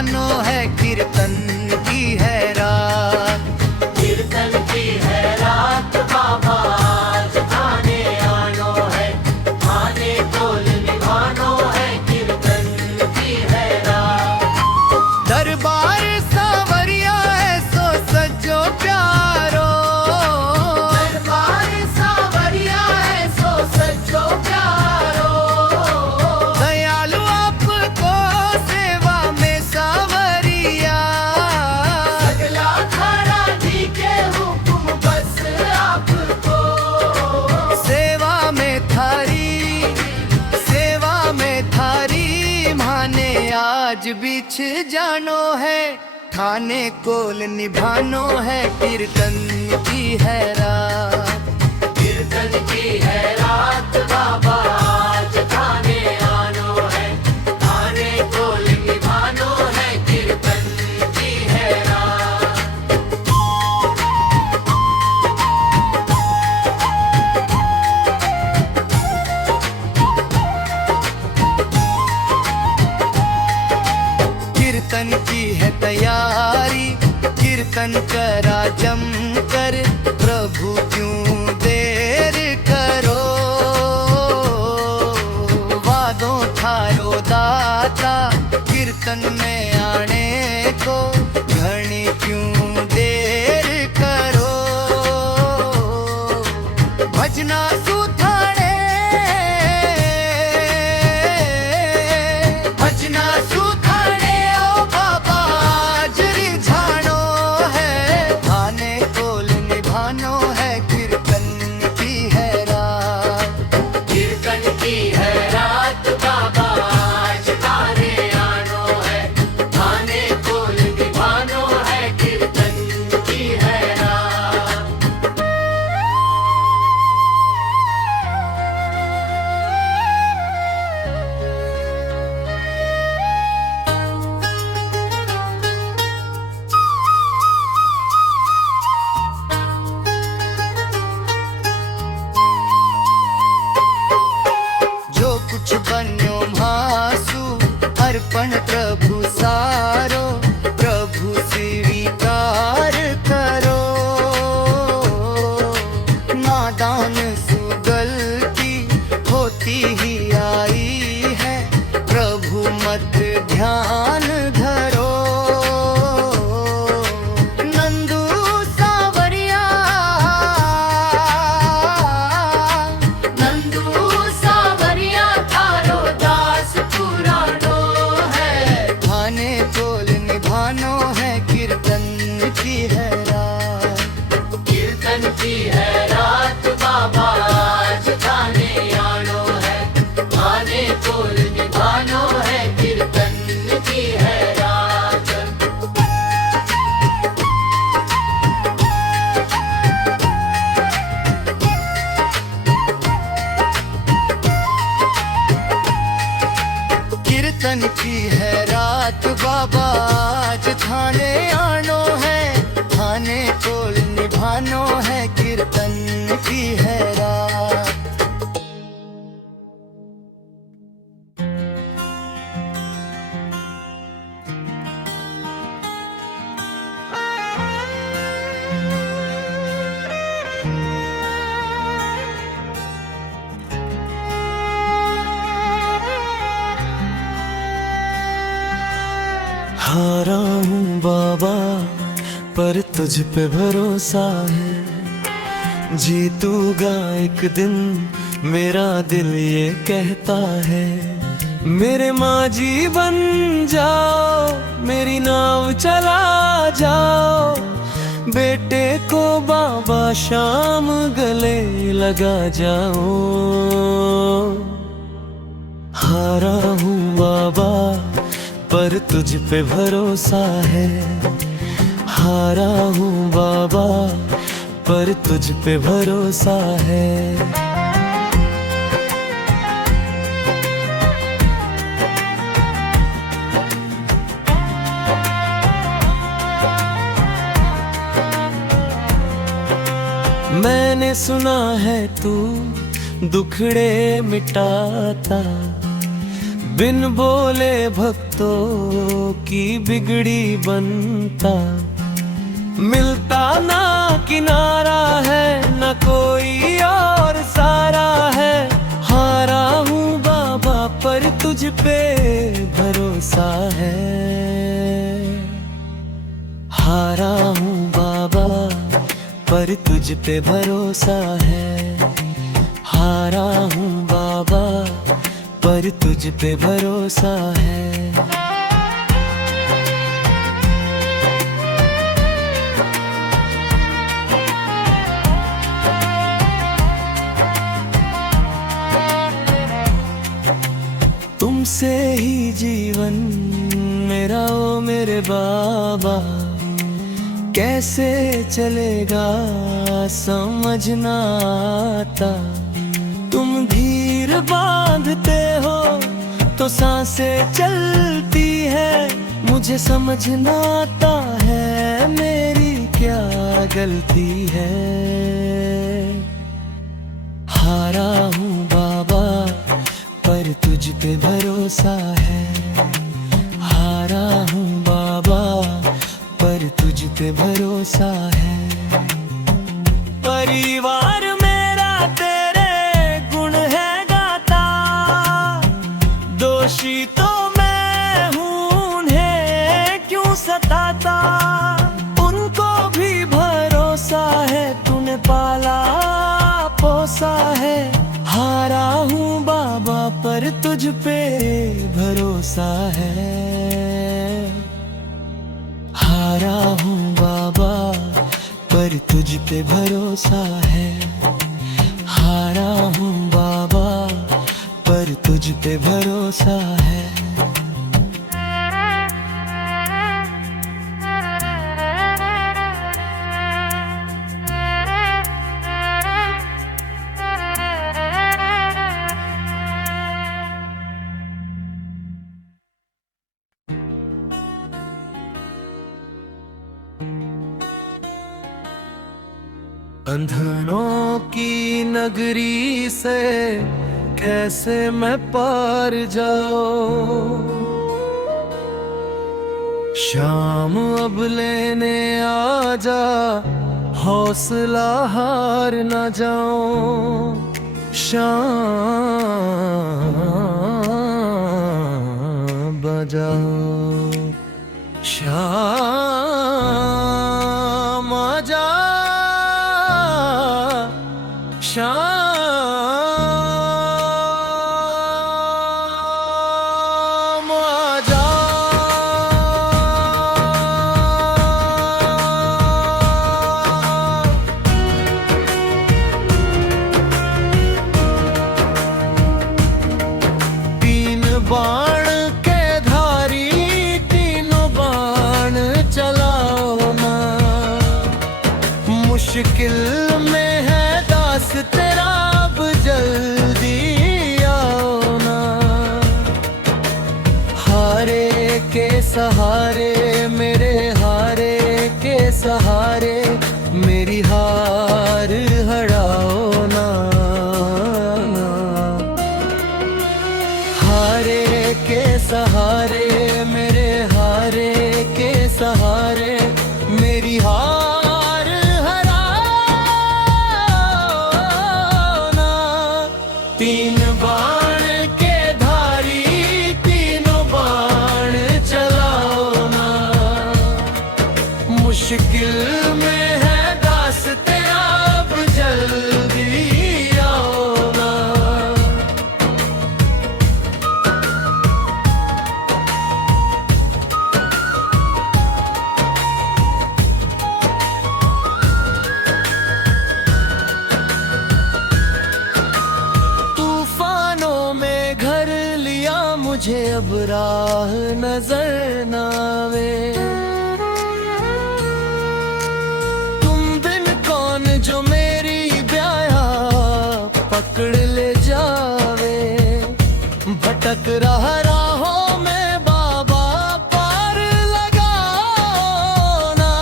निभानो है, कीर्तन की है रात। कीर्तन की है रात बाबा, आज थाने आनो है, थाने कोल निभानो है, कीर्तन की है रात। दरबार सावरिया है सो सजो प्यारो, दरबार सावरिया है सो सजो प्यारो। दयालु आपको सेवा में सावरिया, सगला खड़ा जी के हुक्म बस आपको। सेवा में थारी माने आज बिछ जानो है, थाने कोल निभानो है, कीर्तन की है रात। कीर्तन की है रात बाबा, आज थाने आनो है, थाने कोल निभानो है, कीर्तन की है रात। कीर्तन की है तैयारी, कीर्तन करा जम कर, प्रभु क्यों देर करो। वादों थारो दाता, कीर्तन में आने को, घणी क्यों देर करो। भजना सुथाने, भजना सुथाने ओ बाबा जरी झानो है, थाने कोल निभानो है, कीर्तन की है रात। कीर्तन की है रात बाबा, आज थाने आनो है, थाने कोल निभानो है, कीर्तन की है रात। जो कुछ बन्यो मासु, अर्पण प्रभु सारो, प्रभु स्वीकार करो। नादान सुगलती होती ही आई है, प्रभु मत ध्यान धरो। नंदू सावरिया, नंदू सावरिया थारो दास पुरानो है, थाने कोल निभानो है, कीर्तन की है रात। कीर्तन की है रात बाबा, आज थाने आनो है, थाने कोल निभानो है, कीर्तन की है रात। कीर्तन की है रात बाबा, आज थाने आनो है, थाने कोल निभानो है, कीर्तन की है रात। हारा हूँ बाबा पर तुझ पे भरोसा है, जीतूंगा एक दिन मेरा दिल ये कहता है। मेरे माजी बन जाओ, मेरी नाव चला जाओ, बेटे को बाबा शाम गले लगा जाओ। हारा हूँ बाबा पर तुझ पे भरोसा है, हारा हूँ बाबा पर तुझ पे भरोसा है। मैंने सुना है तू दुखड़े मिटाता, बिन बोले भक्तों की बिगड़ी बनता, मिलता ना किनारा है न कोई और सारा है। हारा हूँ बाबा पर तुझ पे भरोसा है, हारा हूँ बाबा पर तुझ पे भरोसा है, हारा हूँ बाबा पर तुझ पे भरोसा है। तुमसे ही जीवन मेरा ओ मेरे बाबा, कैसे चलेगा समझ ना आता। तुम धीर बांधते हो तो सांसें चलती है, मुझे समझ ना आता है मेरी क्या गलती है। हारा हूँ बाबा पर तुझ पे भरोसा है, हारा हूँ बाबा पर तुझ पे भरोसा है। परिवार मेरा तेरे गुण है गाता, दोषी तो मैं हूँ उन्हें क्यों सताता। उनको भी भरोसा है तूने पाला पोसा है, हारा हूँ बाबा पर तुझ पे भरोसा है, हारा हूँ बाबा पर तुझ पे भरोसा है, हारा हूँ बाबा पर तुझ पे भरोसा है। अंधनों की नगरी से कैसे मैं पार जाऊं, शाम अब लेने आ जा हौसला हार न जाऊं। शाम बजाओ शाम आजा, शाम आजा। तीन बाण के धारी तीनों बाण चलाओ ना, मुश्किल में है दास तेरा अब जल्दी आओ ना। हारे के सहारे मेरे हारे के सहारे मेरी हार हराओ ना। हारे के सहारे मेरे हारे के सहारे मेरी हार हराओ ना। तीन बाण के धारी तीनों बाण चलाओ ना, मुश्किल में है दास तेरा अब जल्दी आओ ना। तूफानों में घर लिया मुझे अब राह नजर न आवे। तुम बिन कौन जो मेरी ब्याया पकड़ ले जावे। भटक रहा राहों में बाबा पार लगाओ ना।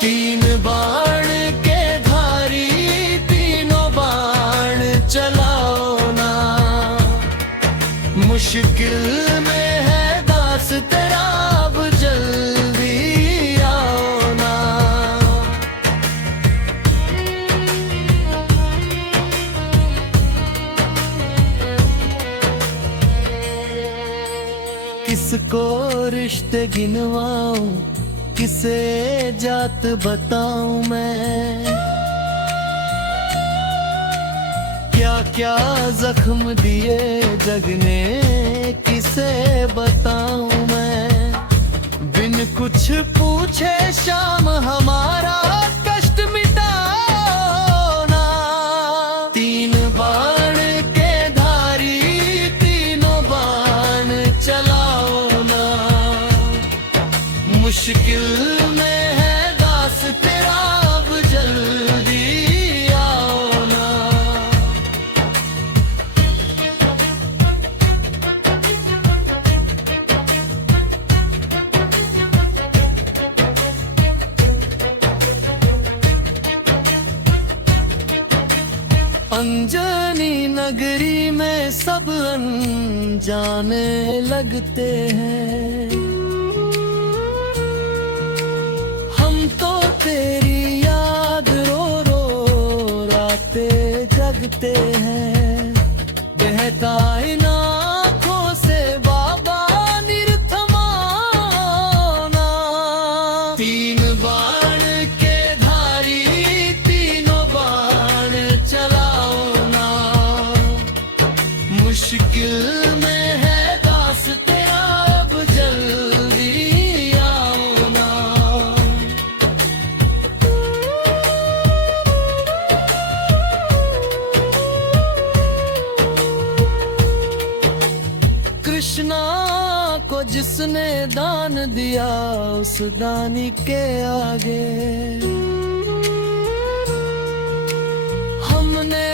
तीन बाण के धारी तीनों बाण चलाओ ना, मुश्किल रिश्ते गिनवाऊं, किसे जात बताऊं मैं। क्या क्या जख्म दिए जग ने, किसे बताऊं मैं। बिन कुछ पूछे शाम हमारा कष्ट मिटाओ ना। तीन बाण के धारी तीनों बाण चलाओ ना। मुश्किल में है दास तेरा, अब जल्दी आओ ना। अंजनी नगरी में सब अनजाने लगते हैं। हम तो तेरी याद रो रो राते जगते हैं। बहता इन आँखों से बाबा निरथमा ना। तीन बाण के धारी तीनों बाण चलाओ ना। मुश्किल में है दास तेरा, अब जल्दी आओ ना। कृष्णा को जिसने दान दिया, उस दानी के आगे हमने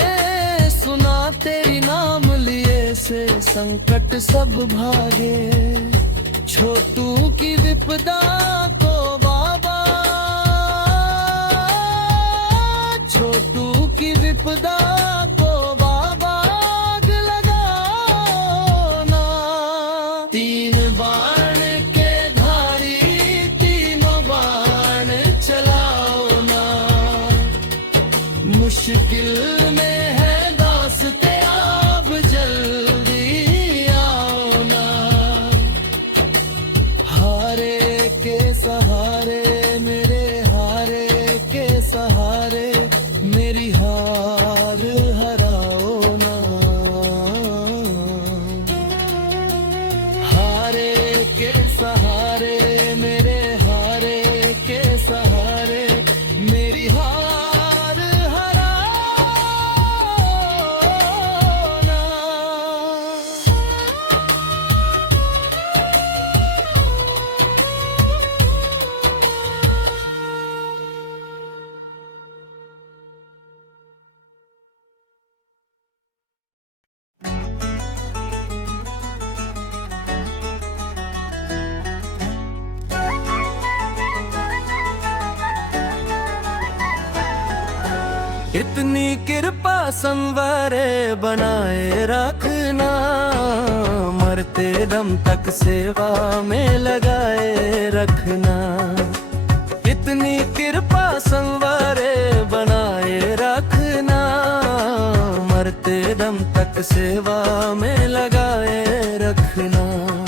सुना तेरी नाम लिए से संकट सब भागे। छोटू की विपदा को बाबा, छोटू की विपदा को बाबा आग लगाओ ना। तीन बाण के धारी तीनों बाण चलाओ ना। मुश्किल में है दास तेरा, अब जल्दी आओ ना। हारे के सहारे मेरे, हारे के सहारे मेरी हार हराओ ना। हारे के सहारे मेरे, हारे के सहारे मेरी हार हराओ ना। इतनी कृपा संवारे बनाए रखना, मरते दम तक सेवा में लगाए रखना। इतनी कृपा संवारे बनाए रखना, मरते दम तक सेवा में लगाए रखना।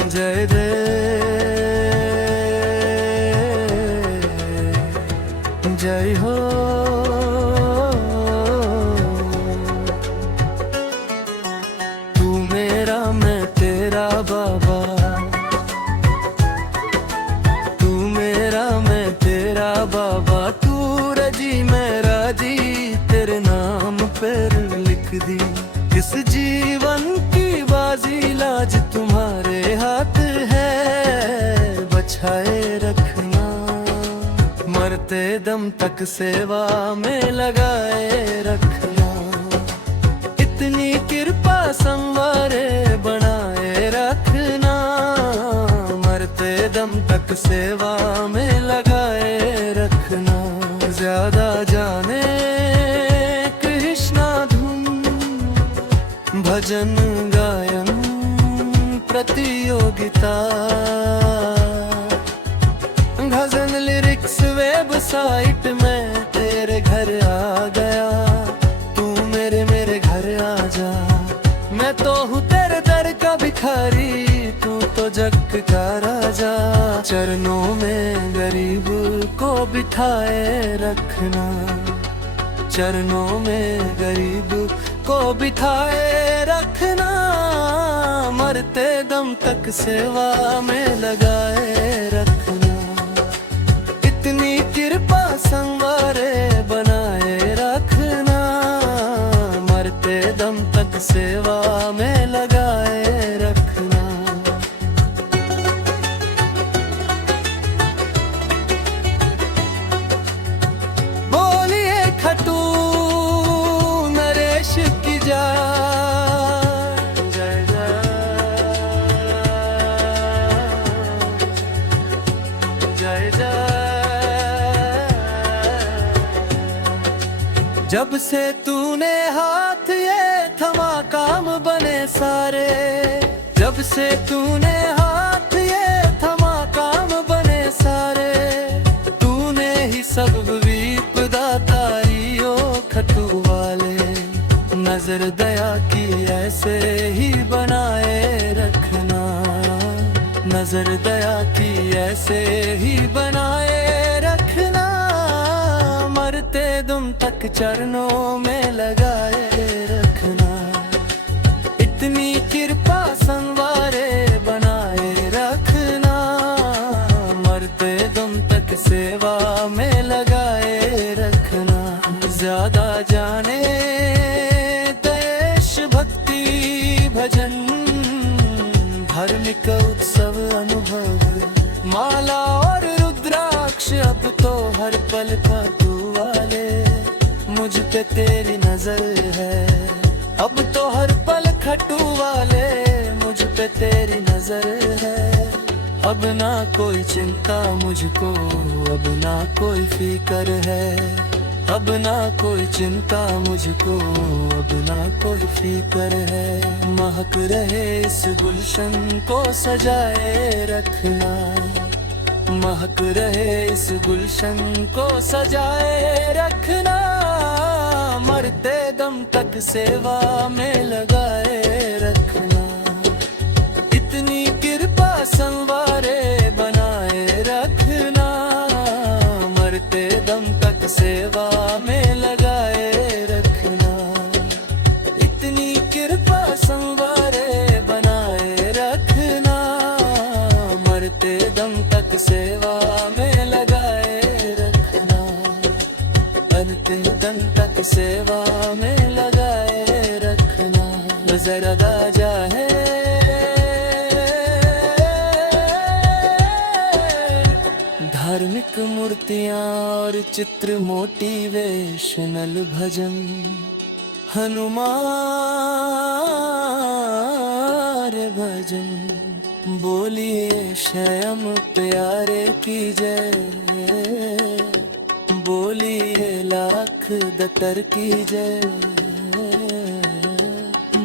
जय जय हो। बाबा तू मेरा, मैं तेरा बाबा। तू रजी मैं राजी, तेरे नाम पर लिख दी। इस जीवन की बाजी लाज तुम्हारे हाथ है, बचाए रखना। मरते दम तक सेवा में लगाए रखना। इतनी कृपा संवारे बनाए रखना, मरते दम तक सेवा में लगाए रखना। ज्यादा जाने कृष्णा धुन, भजन गायन प्रतियोगिता। भजन लिरिक्स वेबसाइट में तेरे घर आ गया। तू मेरे घर आ जा। मैं तो हूँ तेरे दर का भिखारी, तू तो जग का राजा। चरणों में गरीब को बिठाए रखना, चरणों में गरीब को बिठाए रखना, मरते दम तक सेवा में लगाए रखना। इतनी कृपा संवारे बनाए रखना, मरते दम तक सेवा में लगाए रखना। बोलिए खटू नरेश की जय जय जय जय जय। जब से तूने हाथ ये थमा काम बने सारे, जब से तूने हाथ ये थमा काम बने सारे, तूने ही सब विपदा तारी ओ खटू वाले। नजर दया की ऐसे ही बनाए रखना, नजर दया की ऐसे ही बनाए रखना, मरते दम तक चरणों में लगाए रखना। इतनी कृपा संवारे बनाए रखना, मरते दम तक सेवा में लगाए रखना। ज्यादा जाने देश भक्ति भजन, धार्मिक उत्सव अनुभव, माला और रुद्राक्ष अब तो हर पल खाटू वाले। मुझ पे तेरी नजर है, अब तो हर पल खटू वाले, मुझ पे तेरी नजर है। अब ना कोई चिंता मुझको, अब ना कोई फिकर है, अब ना कोई चिंता मुझको, अब ना कोई फिकर है। महक रहे इस गुलशन को सजाए रखना, महक रहे इस गुलशन को सजाए रखना, मरते दम तक सेवा में लगाए रखना। इतनी कृपा संवारे बनाए रखना, मरते दम तक सेवा में लगाए रखना। इतनी कृपा संवारे बनाए रखना, मरते दम तक सेवा में लगाए रखना, मरते दम तक सेवा में लगाए रखना। जरा राजा है धार्मिक मूर्तियां और चित्र, मोटिवेशनल भजन, हनुमान भजन। बोलिए श्याम प्यारे की जय, बोलिए लाख दतर की जय,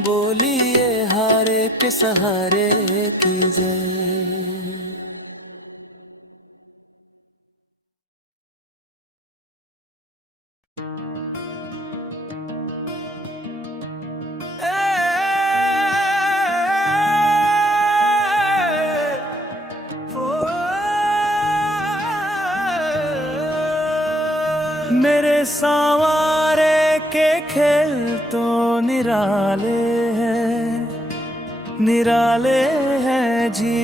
बोलिए हारे के सहारे की जय। मेरे सांवारे के खेल तो निराले हैं, निराले हैं जी,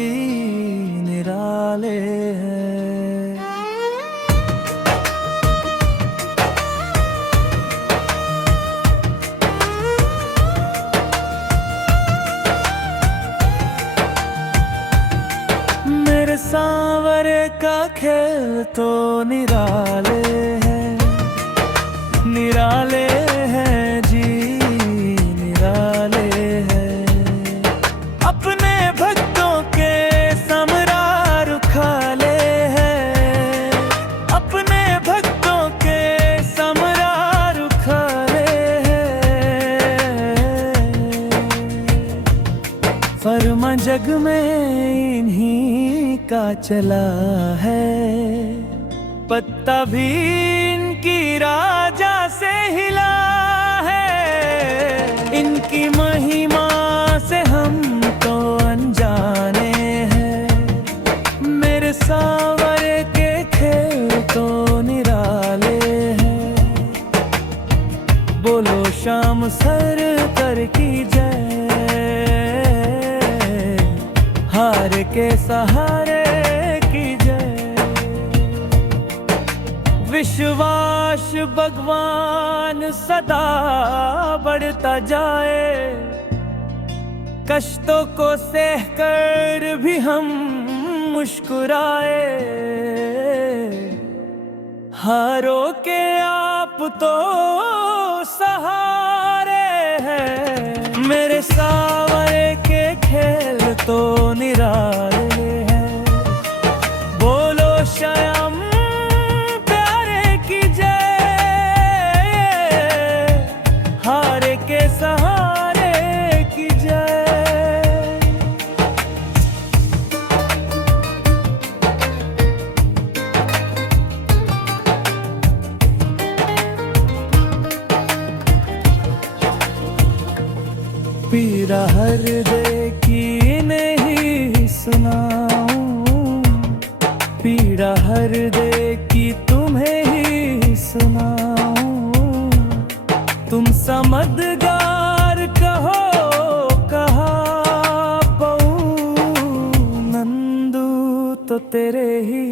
निराले हैं। मेरे सांवरे का खेल तो निराले हैं, निराले हैं जी, निराले हैं। अपने भक्तों के समरार खाले हैं, अपने भक्तों के समरार खाले हैं। फरमा जग में इन्हीं का चला है, पत्ता भी इनकी राजा से हिला है। इनकी महिमा से हम तो अनजाने हैं, मेरे सांवरे के खेल तो निराले हैं। बोलो शाम सर कर की जय, हार के सहारे की जय। विश्वास भगवान सदा बढ़ता जाए, कष्टों को सह कर भी हम मुस्कुराए। हारों के आप तो सहारे हैं, मेरे सांवरे के खेल तो निराले हैं। बोलो श्याम प्यारे की जय, हारे के सहारे की जय। पीड़ा हृदय की नहीं सुनाऊं, पीड़ा हृदय की तुम्हें ही सुनाऊं। तुम समझदार कहो कहा पाऊं, नंदू तो तेरे ही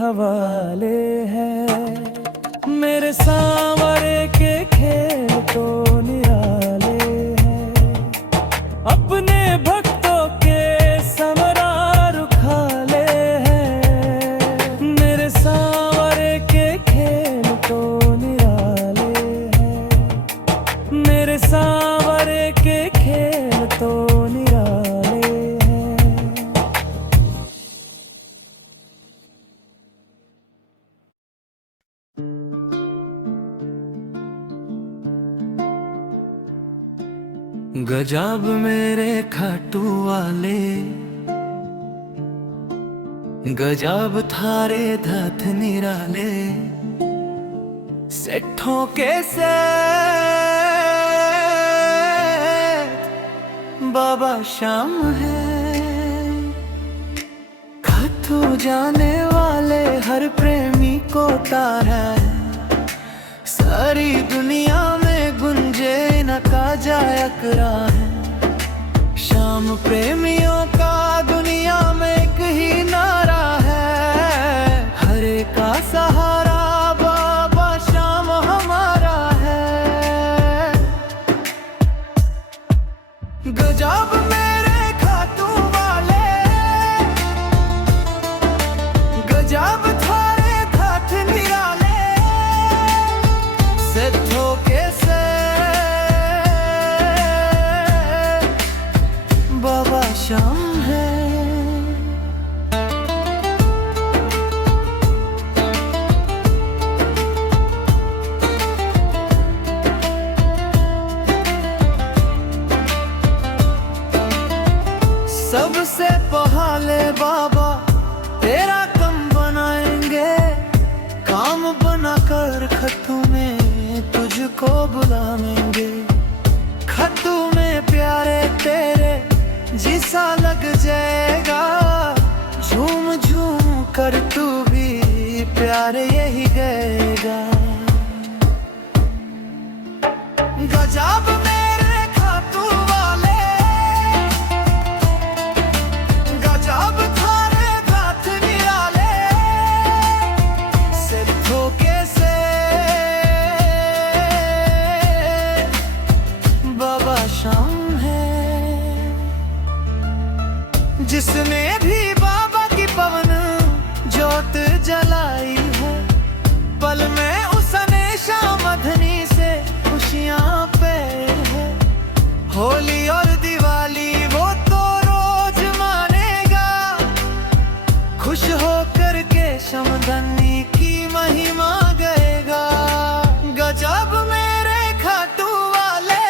हवाले है। मेरे सांवरे के खेल तो निराले हैं, अपने भक्तों के समरा रुखाले हैं। मेरे सांवरे के खेल तो निराले हैं, मेरे सांवरे के खेल तो निराले हैं। गजब मेरे खाटू वाले, गजब थारे धत निराले। सेठों के सेठ बाबा श्याम है, खाटू जाने वाले हर प्रेमी को तारा है। सारी दुनिया में गुंजे इनका जायकरा है, श्याम प्रेमियों का दुनिया में एक ही नारा है। हरे का सहारा बाबा श्याम हमारा है। गजब मेरे खाटू वाले, गजब थारे घाट निराले। सेठों के सेठ बाबा श्याम है। सबसे पहले बाबा तेरा कम बनाएंगे, काम बनाकर खट्टू में तुझको बुलाएंगे। खट्टू में प्यारे तेरे जिसा लग जाएगा, झूम झूम कर तू भी प्यारे यही गाएगा। गजब मेरे खाटू वाले, गजब थारे घाट निराले। सेठों के सेठ बाबा श्याम है। जिसने भी बाबा की पवन ज्योत जलाई है, पल में उसने शामधनी से खुशियां पे है। होली और दिवाली वो तो रोज मानेगा, खुश होकर के शमधनी की महिमा गाएगा। गजब मेरे खाटू वाले,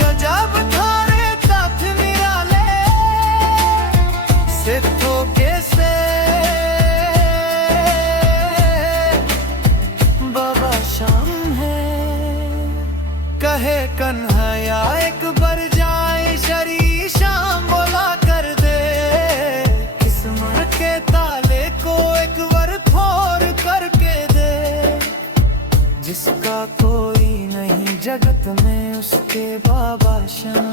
गजब थारे तथ निराले। सेठों के सेठ बाबा श्याम है। कहे कन्हैया एक बार जाए शरी श्याम बोला कर दे, उसके बाबा श्याम,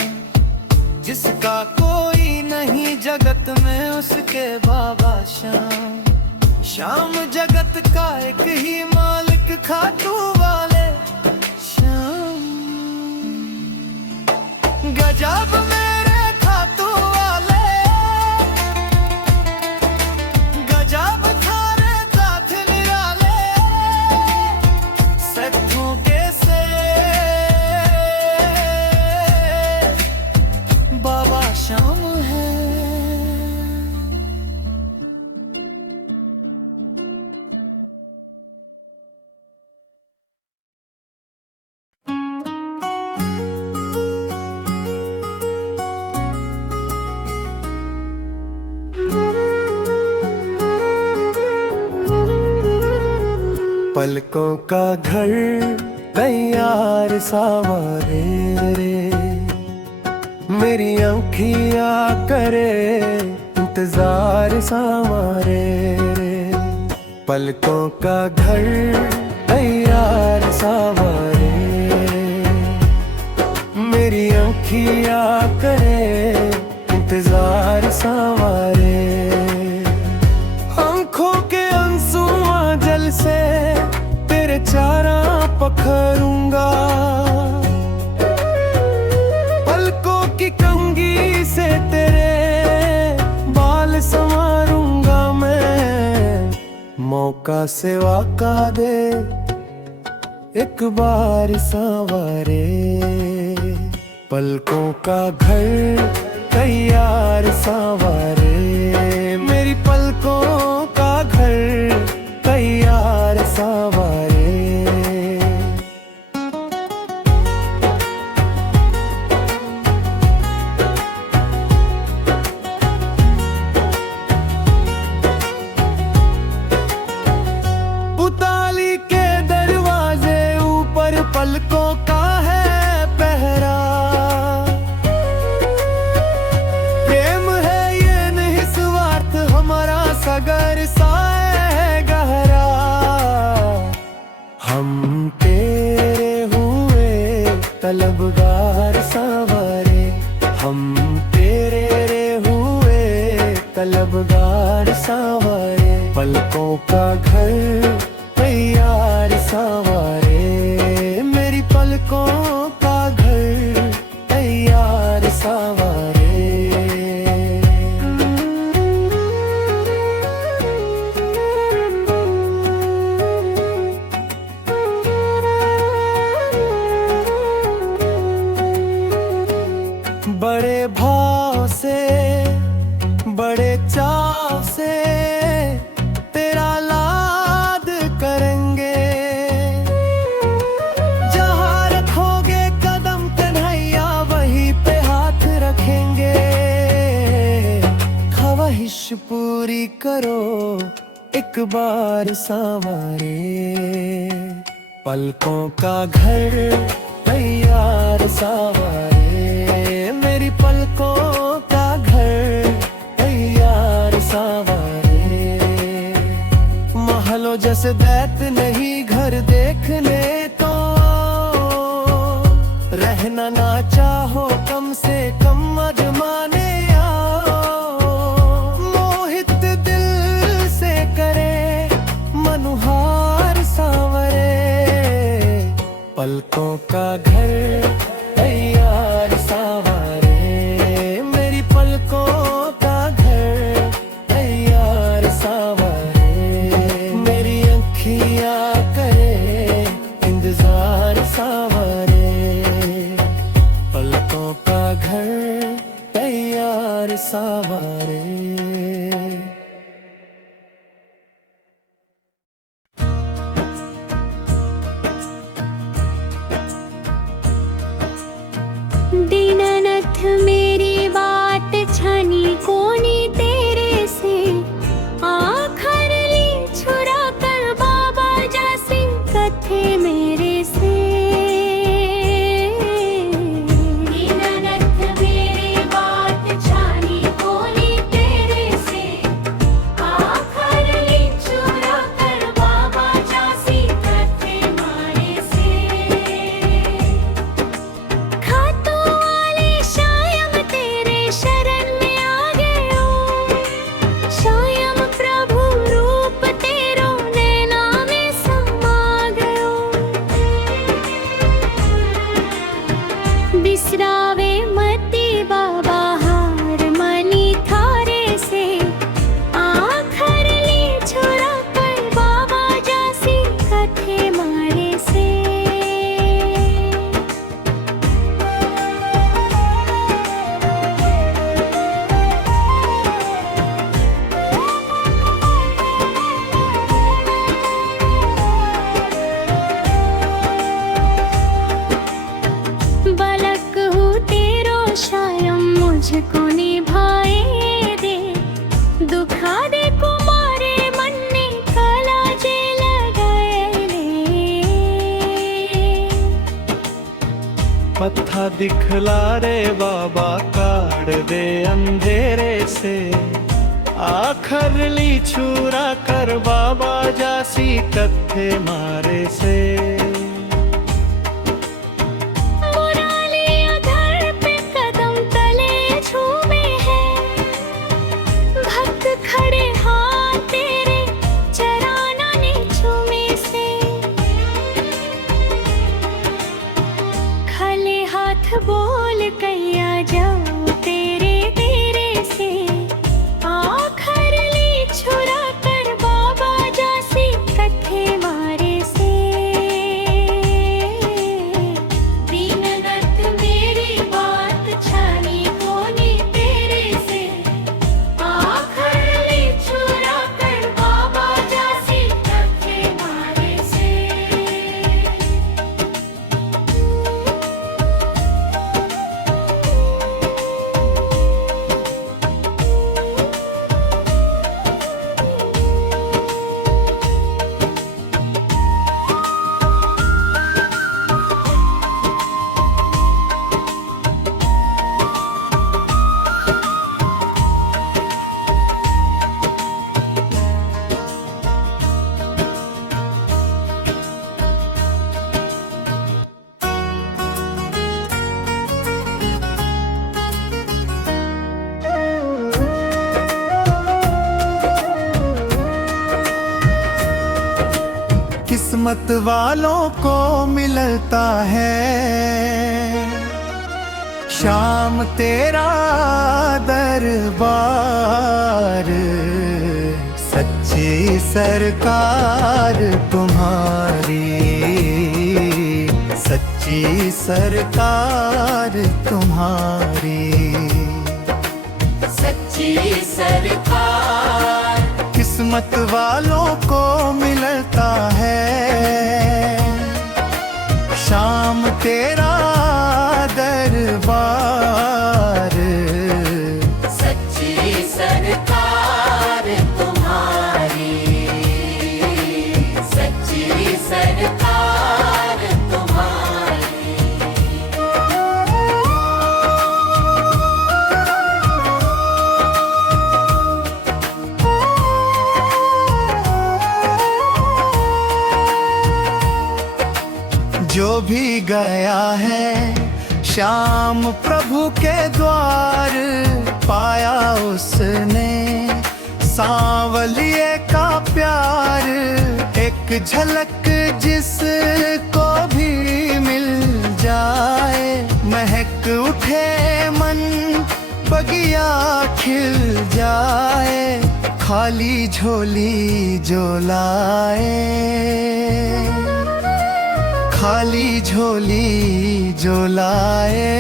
जिसका कोई नहीं जगत में उसके बाबा श्याम। श्याम जगत का एक ही मालिक खाटू वाले श्याम। गजब मेरे खाटू वाले, गजब थारे दाथ निराले, सत्थों के से बाबा श्याम है। पलकों का घर तैयार सावरे रे, मेरी आँखियाँ करे इंतजार सावरे रे। पलकों का घर तैयार सावरे, मेरी आँखियाँ करे इंतजार सावरे। आँखों के आंसुओं जल से तेरे चारा पखरूंगा, पलकों की कंघी से तेरे बाल संवारूंगा मैं। मौका से वाका दे एक बार संवारे, पलकों का घर तैयार संवारे, मेरी पलकों का घर तैयार संवारे। पुताली के दरवाजे ऊपर पलकों का है पहरा, प्रेम है ये निस्वार्थ हमारा सगर सा है गहरा। हम तेरे हुए तलबगार सांवरे, हम तेरे हुए तलबगार सांवरे। पलकों का घर तैयार सांवरे, मेरी पलकों का घर तैयार सांवरे। बड़े भाव से बड़े चाव से तेरा लाद करेंगे, जहाँ रखोगे कदम कन्हैया वहीं पे हाथ रखेंगे। ख्वाहिश पूरी करो एक बार सांवरे, पलकों का घर तैयार सांवरे, मेरी पलकों का घर तैयार सांवरे। महलों जैसे दैत नहीं घर देखने तो, रहना ना चाहो कम से कम अजमाने आओ। मोहित दिल से करे मनुहार सांवरे, पलकों का घर तैयार सांवरे, मेरी पलकों का घर तैयार सांवरे। मेरी आँखियाँ करे इंतजार सांवरे, पलकों का घर तैयार सांवरे। दीनानाथ मेरी बात छानी कोनी तेरे से, आखर ली छुरा कर बाबा जा सिंह कथे मेरे से। दीनानाथ मेरी बात छानी कोनी तेरे दिखला रे बाबा काढ़ दे अंधेरे से आखर ली छुरा कर बाबा जासी कत्थे मारे से बोल कैया जाऊं तेरे तेरे से आखर ली छुरा कर बाबा जासी कत्थे मारे से दीननाथ मेरी बात छानी होनी तेरे से आखर ली छुरा कर बाबा जासी कत्थे मारे से। किस्मत वालों को मिलता है शाम तेरा दरबार सच्ची सरकार तुम्हारी सच्ची सरकार तुम्हारी सच्ची सरकार किस्मत वालों को मिलता है शाम तेरा दरबार सच्ची सरकार तुम्हारी सच्ची सरकार तुम्हारी। जो भी गया है श्याम प्रभु के द्वार पाया उसने सांवलिए का प्यार एक झलक जिसको भी मिल जाए महक उठे मन बगिया खिल जाए खाली झोली जो लाए खाली झोली जो लाए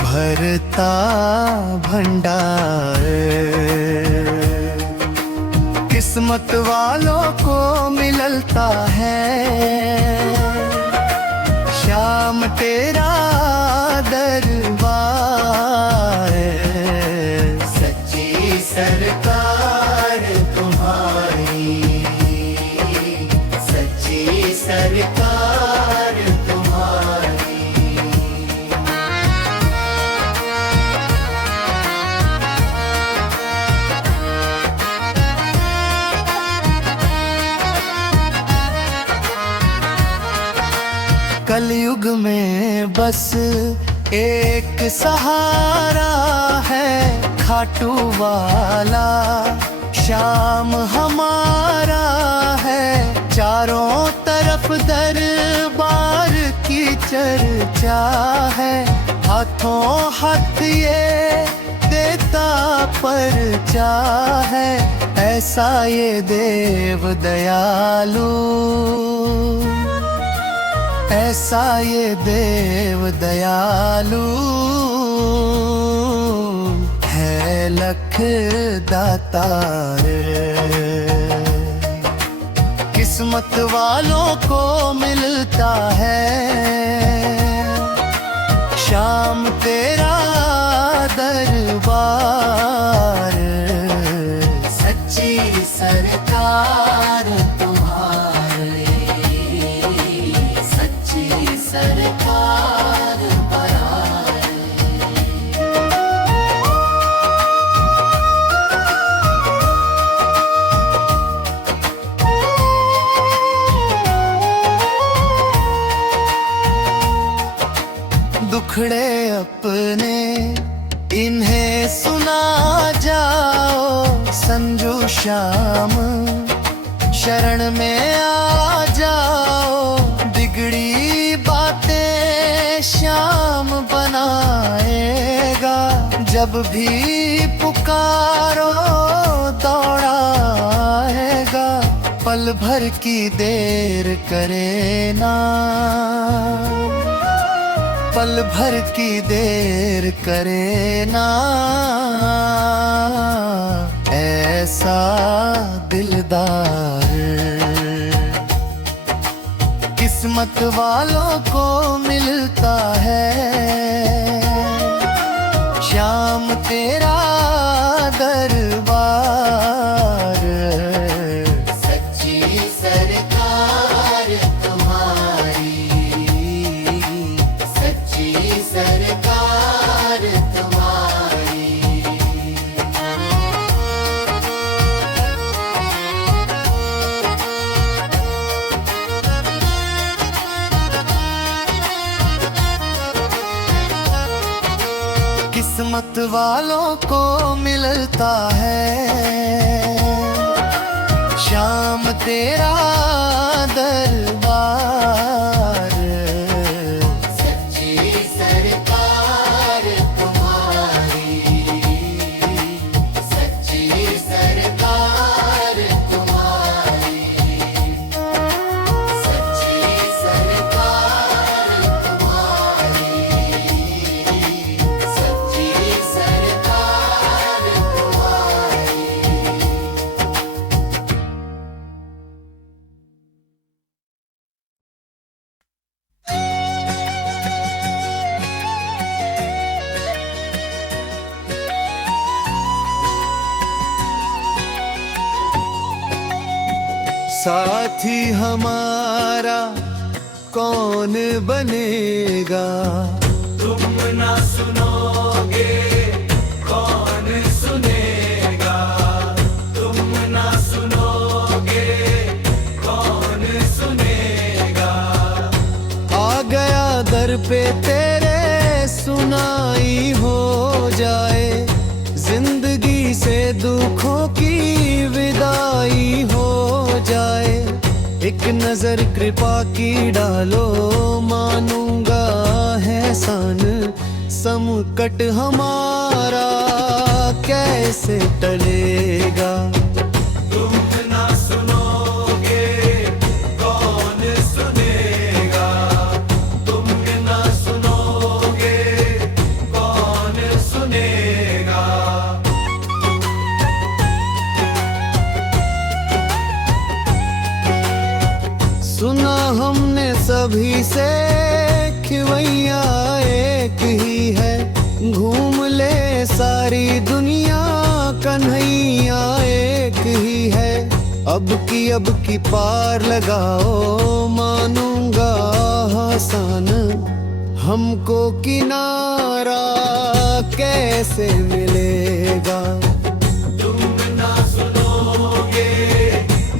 भरता भंडार किस्मत वालों को मिलता है शाम तेरा दरबार सच्ची सरकार तुम्हारी सच्ची सरकार तुम्हारी। कलयुग में बस एक सहारा है खाटू वाला शाम हमारा है चारों तरफ दरबार की चर्चा है हाथों हाथ ये देता परचा है ऐसा ये देव दयालु ऐसा ये देव दयालु है लख दातार किस्मत वालों को मिलता है शाम तेरा दरबार सच्ची सरकार तुम्हारी सच्ची सरकार। संजू श्याम शरण में आ जाओ, बिगड़ी बातें श्याम बनाएगा। जब भी पुकारो दौड़ाएगा, पल भर की देर करे ना, पल भर की देर करे ना। ऐसा दिलदार किस्मत वालों को मिलता है। श्याम तेरा दरबार, सच्ची सरकार तुम्हारी, सच्ची सरकार तुम्हारी। किस्मत वालों को मिलता है। श्याम तेरा दरबार, सच्ची सरकार तुम्हारी, सच्ची सरकार तुम्हारी, सच्ची सरकार तुम्हारी, सच्ची सरकार तुम्हारी। साथी हमारा कौन बनेगा? तुम ना सुनोगे कौन सुनेगा? तुम ना सुनोगे कौन सुनेगा? आ गया दर पे तेरे सुनाई हो जाए, जिंदगी से दुखों की विदाई हो जाए। एक नजर कृपा की डालो, मानूंगा एहसान। संकट हमारा कैसे टलेगा? तुम ना सुनोगे कौन सुनेगा? तुम ना सुनोगे कौन सुनेगा? सुना हमने सभी से खिवैया एक ही है, घूम ले सारी दुनिया कन्हैया एक ही है। अब की पार लगाओ, मानूंगा आसान। हमको किनारा कैसे मिलेगा? तुम ना सुनोगे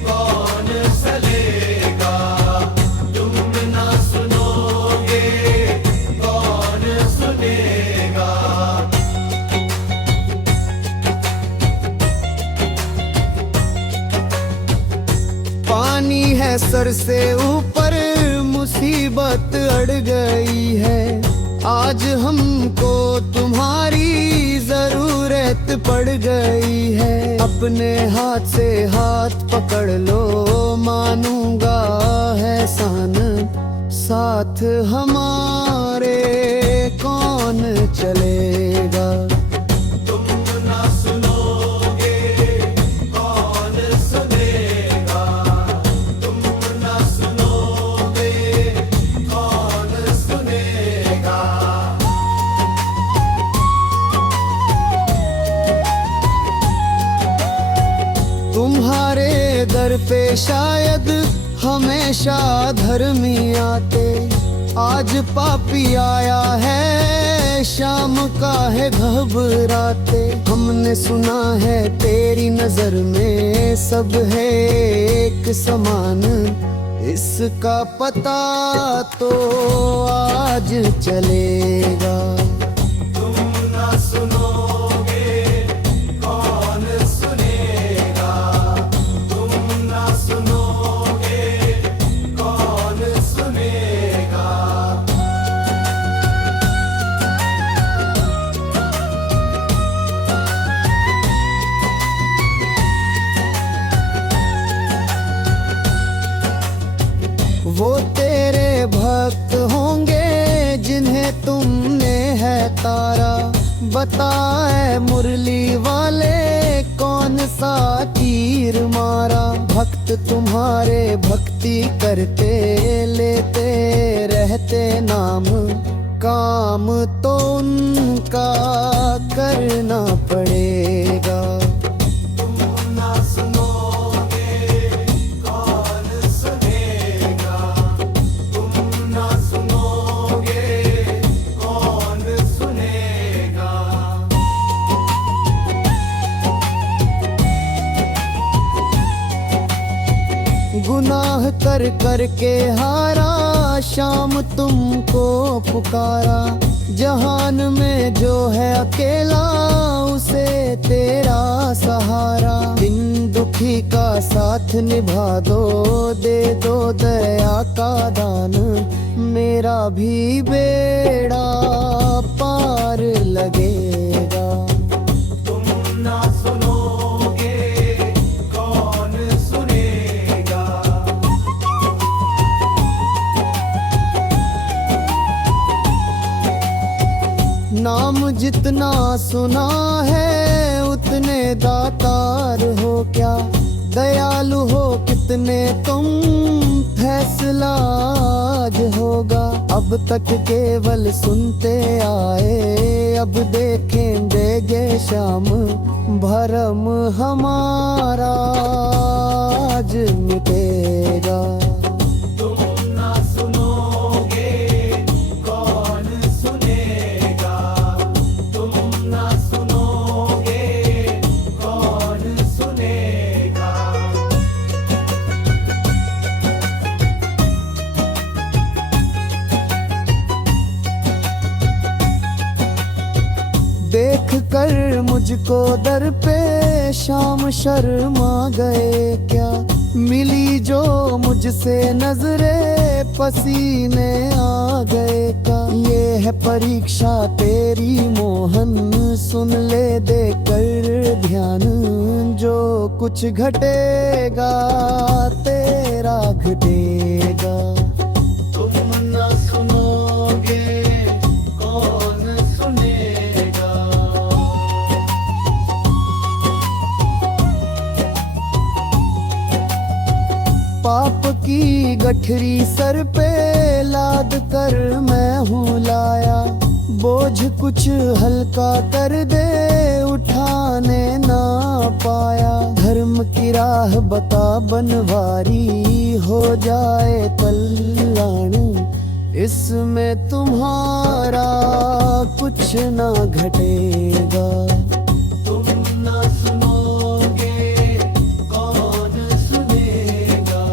कौन सलेगा? तुम ना सुनोगे कौन सुनेगा? पानी है सर से ऊपर, मुसीबत अड़ गई है। आज हमको तुम्हारी जरूरत पड़ गई है। अपने हाथ से हाथ पकड़ लो, मानूंगा एहसान। साथ हमारे कौन चलेगा? तुम ना सुनोगे कौन सुनेगा? तुम ना सुनोगे कौन सुनेगा? तुम्हारे दर पे शायद हमेशा धर्मी आते, आज पापी आया है श्याम का है घबराते। हमने सुना है तेरी नजर में सब है एक समान, इसका पता तो आज चलेगा। तुम ना सुनोगे कौन सुनेगा? सा तीर मारा। भक्त तुम्हारे भक्ति करते लेते रहते नाम, काम तो उनका करना पड़ेगा। तुम ना सुनोगे कौन सुनेगा, तुम ना सुनोगे कौन सुनेगा। गुनाह कर कर के हारा, शाम तुमको पुकारा। जहान में जो है अकेला, उसे तेरा सहारा। दिन दुखी का साथ निभा दो, दे दो दया का दान। मेरा भी बेड़ा पार लगेगा। तुम ना सुनोगे कौन सुनेगा। नाम जितना सुना है उतने दातार हो क्या। दयालु हो कितने तुम, फैसला आज होगा। अब तक केवल सुनते आए, अब देखेंगे शाम। भरम हमारा आज मिटेगा। तुम ना सुनोगे कौन सुनेगा, तुम ना सुनोगे कौन सुनेगा। देख कर मुझको दर पे शाम शर्मा गए क्या। मिली जो मुझसे नजरे, पसीने आ गए का। ये है परीक्षा तेरी मोहन, सुन ले दे कर ध्यान। जो कुछ घटेगा तेरा घटेगा। तुम ना सुनोगे कौन सुनेगा। पाप की गठरी सर पे लाद कर मैं हूँ लाया। बोझ कुछ हल्का कर दे, उठाने ना पाया। धर्म की राह बता बनवारी, हो जाए कल्याण। इसमें तुम्हारा कुछ ना घटेगा। तुम ना सुनोगे कौन सुनेगा।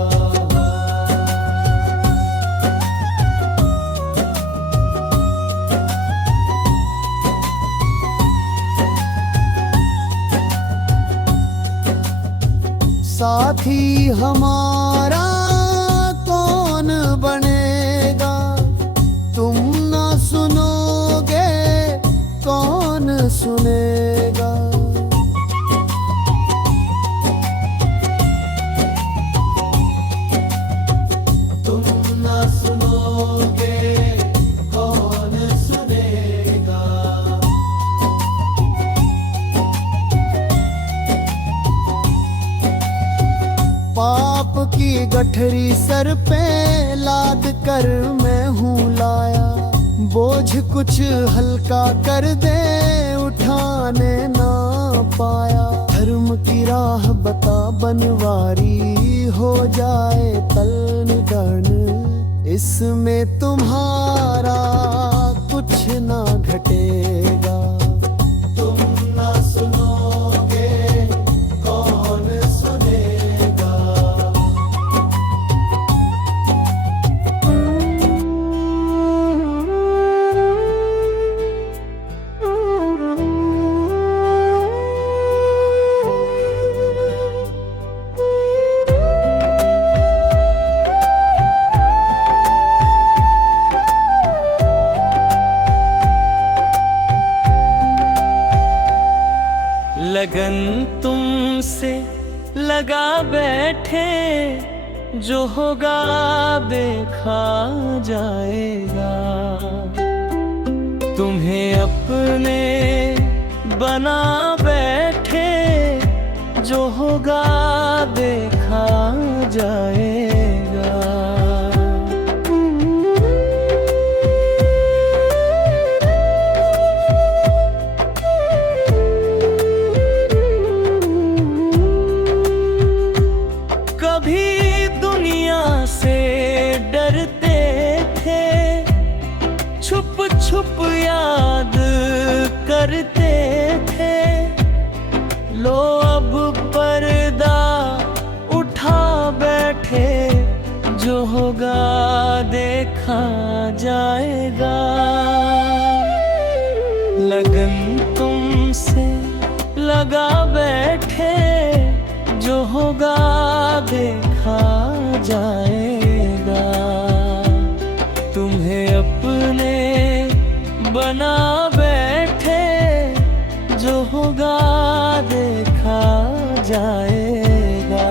साथी हमारा कौन बनेगा। तुम ना सुनोगे कौन सुनेगा। तुम ना सुनोगे कौन सुनेगा। पाप की गठरी सर पे लाद कर मैं हूँ लाया। बोझ कुछ हल्का कर दे, उठाने ना पाया। धर्म की राह बता बनवारी, हो जाए तल निगण। इसमें तुम्हारा कुछ ना घटेगा। तुम ना सुनोगे कौन सुनेगा। लगन तुमसे लगा बैठे, जो होगा देखा जाएगा। तुम्हें अपने बना बैठे, जो होगा देखा जाएगा। कभी दुनिया से डरते थे, छुप छुप याद करते थे, लो अब पर्दा उठा बैठे, जो होगा देखा जाएगा। लगन तुमसे लगा बैठे, जो होगा देखा जाएगा। तुम्हें अपने बना बैठे, जो होगा देखा जाएगा।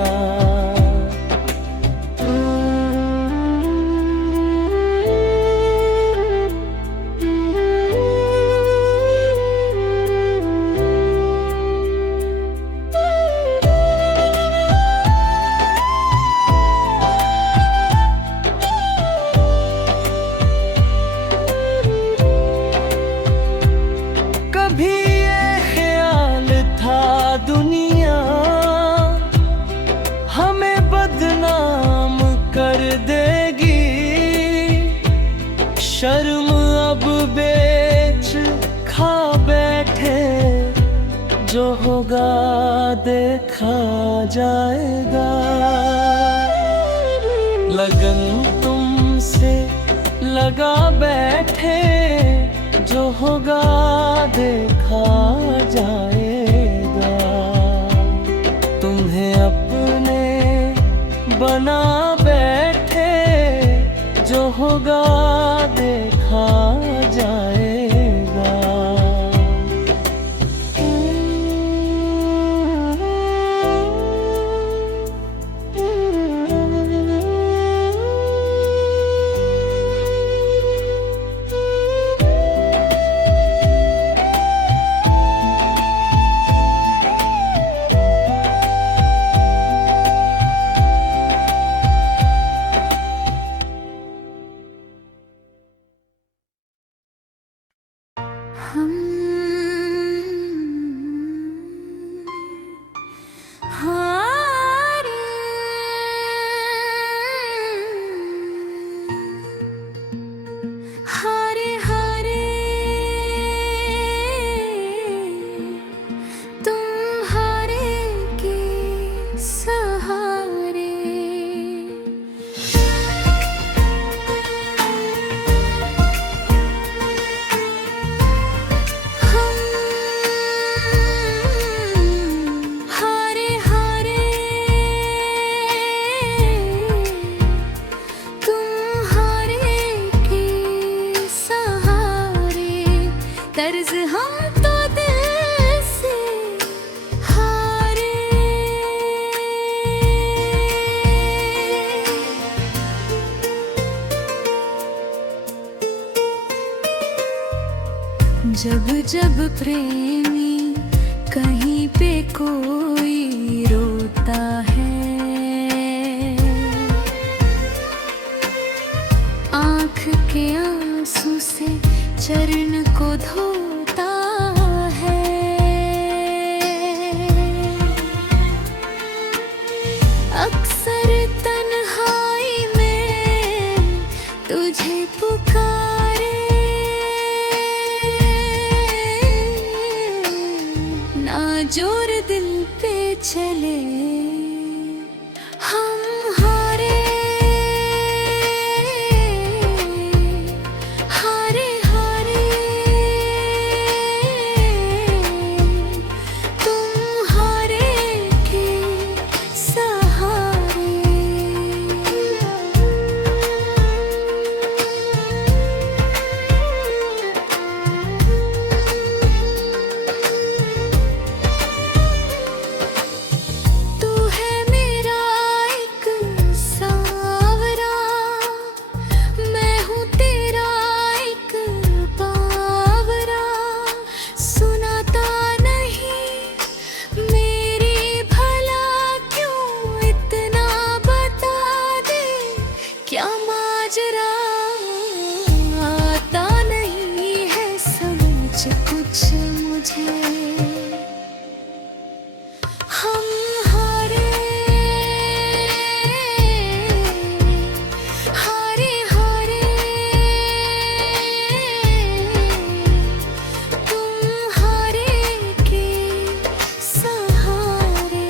कभी ये ख्याल था दुनिया हमें बदनाम कर देगी, शर्म अब बेच खा बैठे, जो होगा देखा जाएगा। लगन तुमसे लगा बैठे, जो होगा देखा जाएगा। तुम्हें अपने बना बैठे, जो होगा देखा जाएगा। हम हारे हारे हारे, तुम हारे के सहारे। हारे हारे, तुम हारे के सहारे। कर्ज हम तो दिल से हारे। जब जब प्रेमी कहीं पे कोई रोता है, आँख के आंसू से चरण को धोता है। अक्सर तन्हाई में तुझे पुकारे, ना जोर दिल पे चले, हम हारे हारे हारे, तुम हारे के सहारे। हम हारे हारे हारे तुम हारे के सहारे।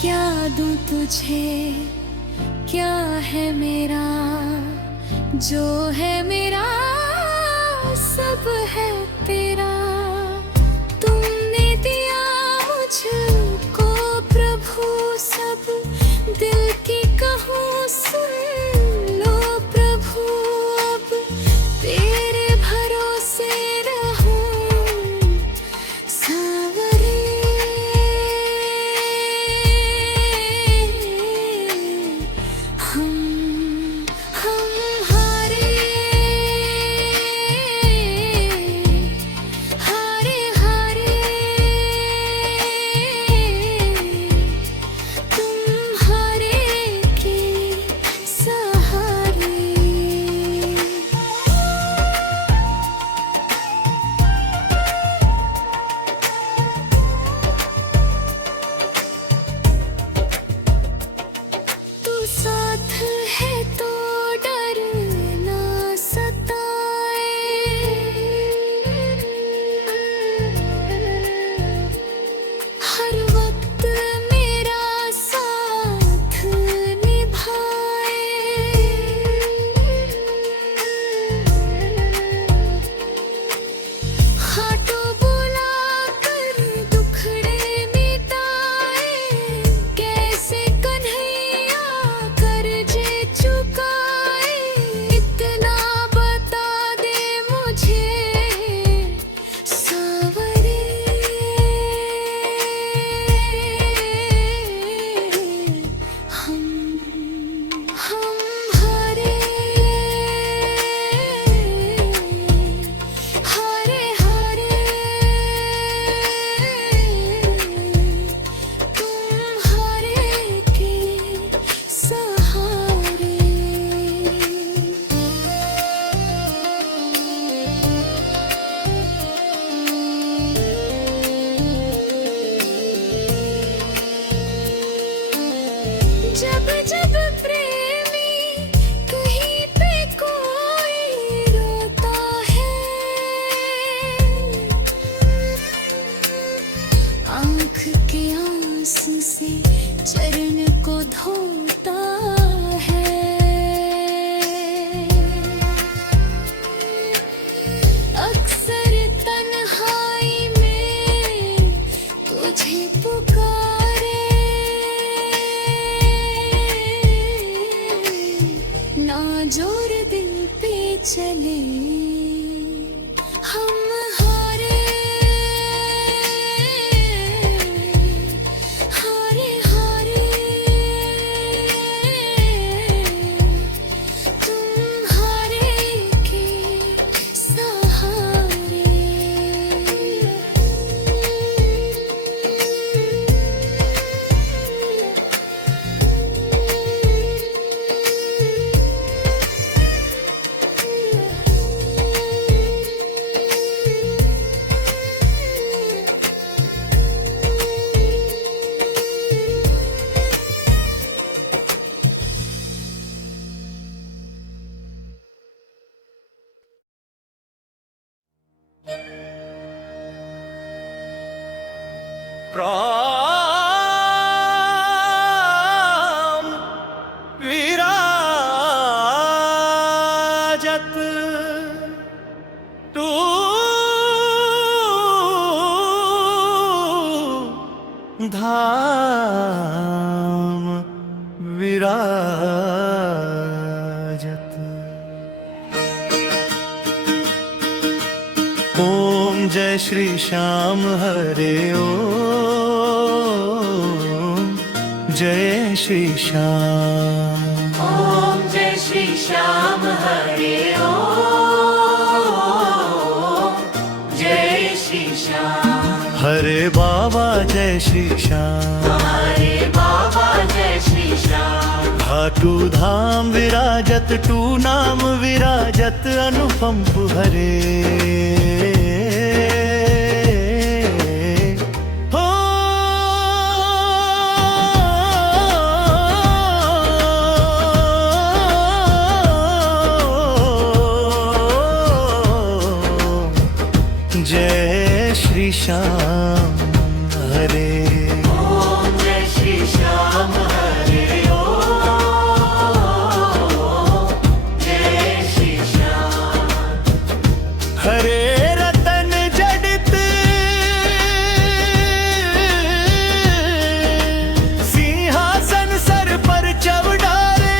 क्या दूं तुझे, क्या है मेरा, जो है मेरा सब है तेरा। तुमने दिया मुझको प्रभु सब, दिल की कहूँ सुन लो प्रभु अब। तेरे भरोसे रहूं सावरे। हम हारे हारे हारे तुम हारे के सहारे। तू साथ है तो डर ना सताए। हर वक्त मेरा साथ निभाए। हाथों बुला कर दुखड़े मिटाए। कैसे कन्हैया कर्जे चुकाए। इतना बता दे मुझे सावरे। हम हारे हारे हारे तुम हारे के सहारे। जब जब प्रेमी कहीं पे कोई रोता है। आँख के आंसू से चरण को धोता है। अक्सर तन्हाई में तुझे पुकारे। ना जोर दिल पे चले। हम हारे हारे हारे तुम हारे के सहारे। राम विराजत तू धाम विराजत। ओम जय श्री श्याम हरे ओम जय श्री श्याम। ओम जय श्री श्याम हरे ओम जय श्री श्याम। हरे बाबा जय श्री श्याम। हरे बाबा जय श्री श्याम। खाटू धाम विराजत टू नाम विराजत अनुपम हरे हो जय श्री श्याम हरे जय श्री श्याम हरे जय श्री श्याम हरे रतन जडित सिंहासन सर पर चवडारे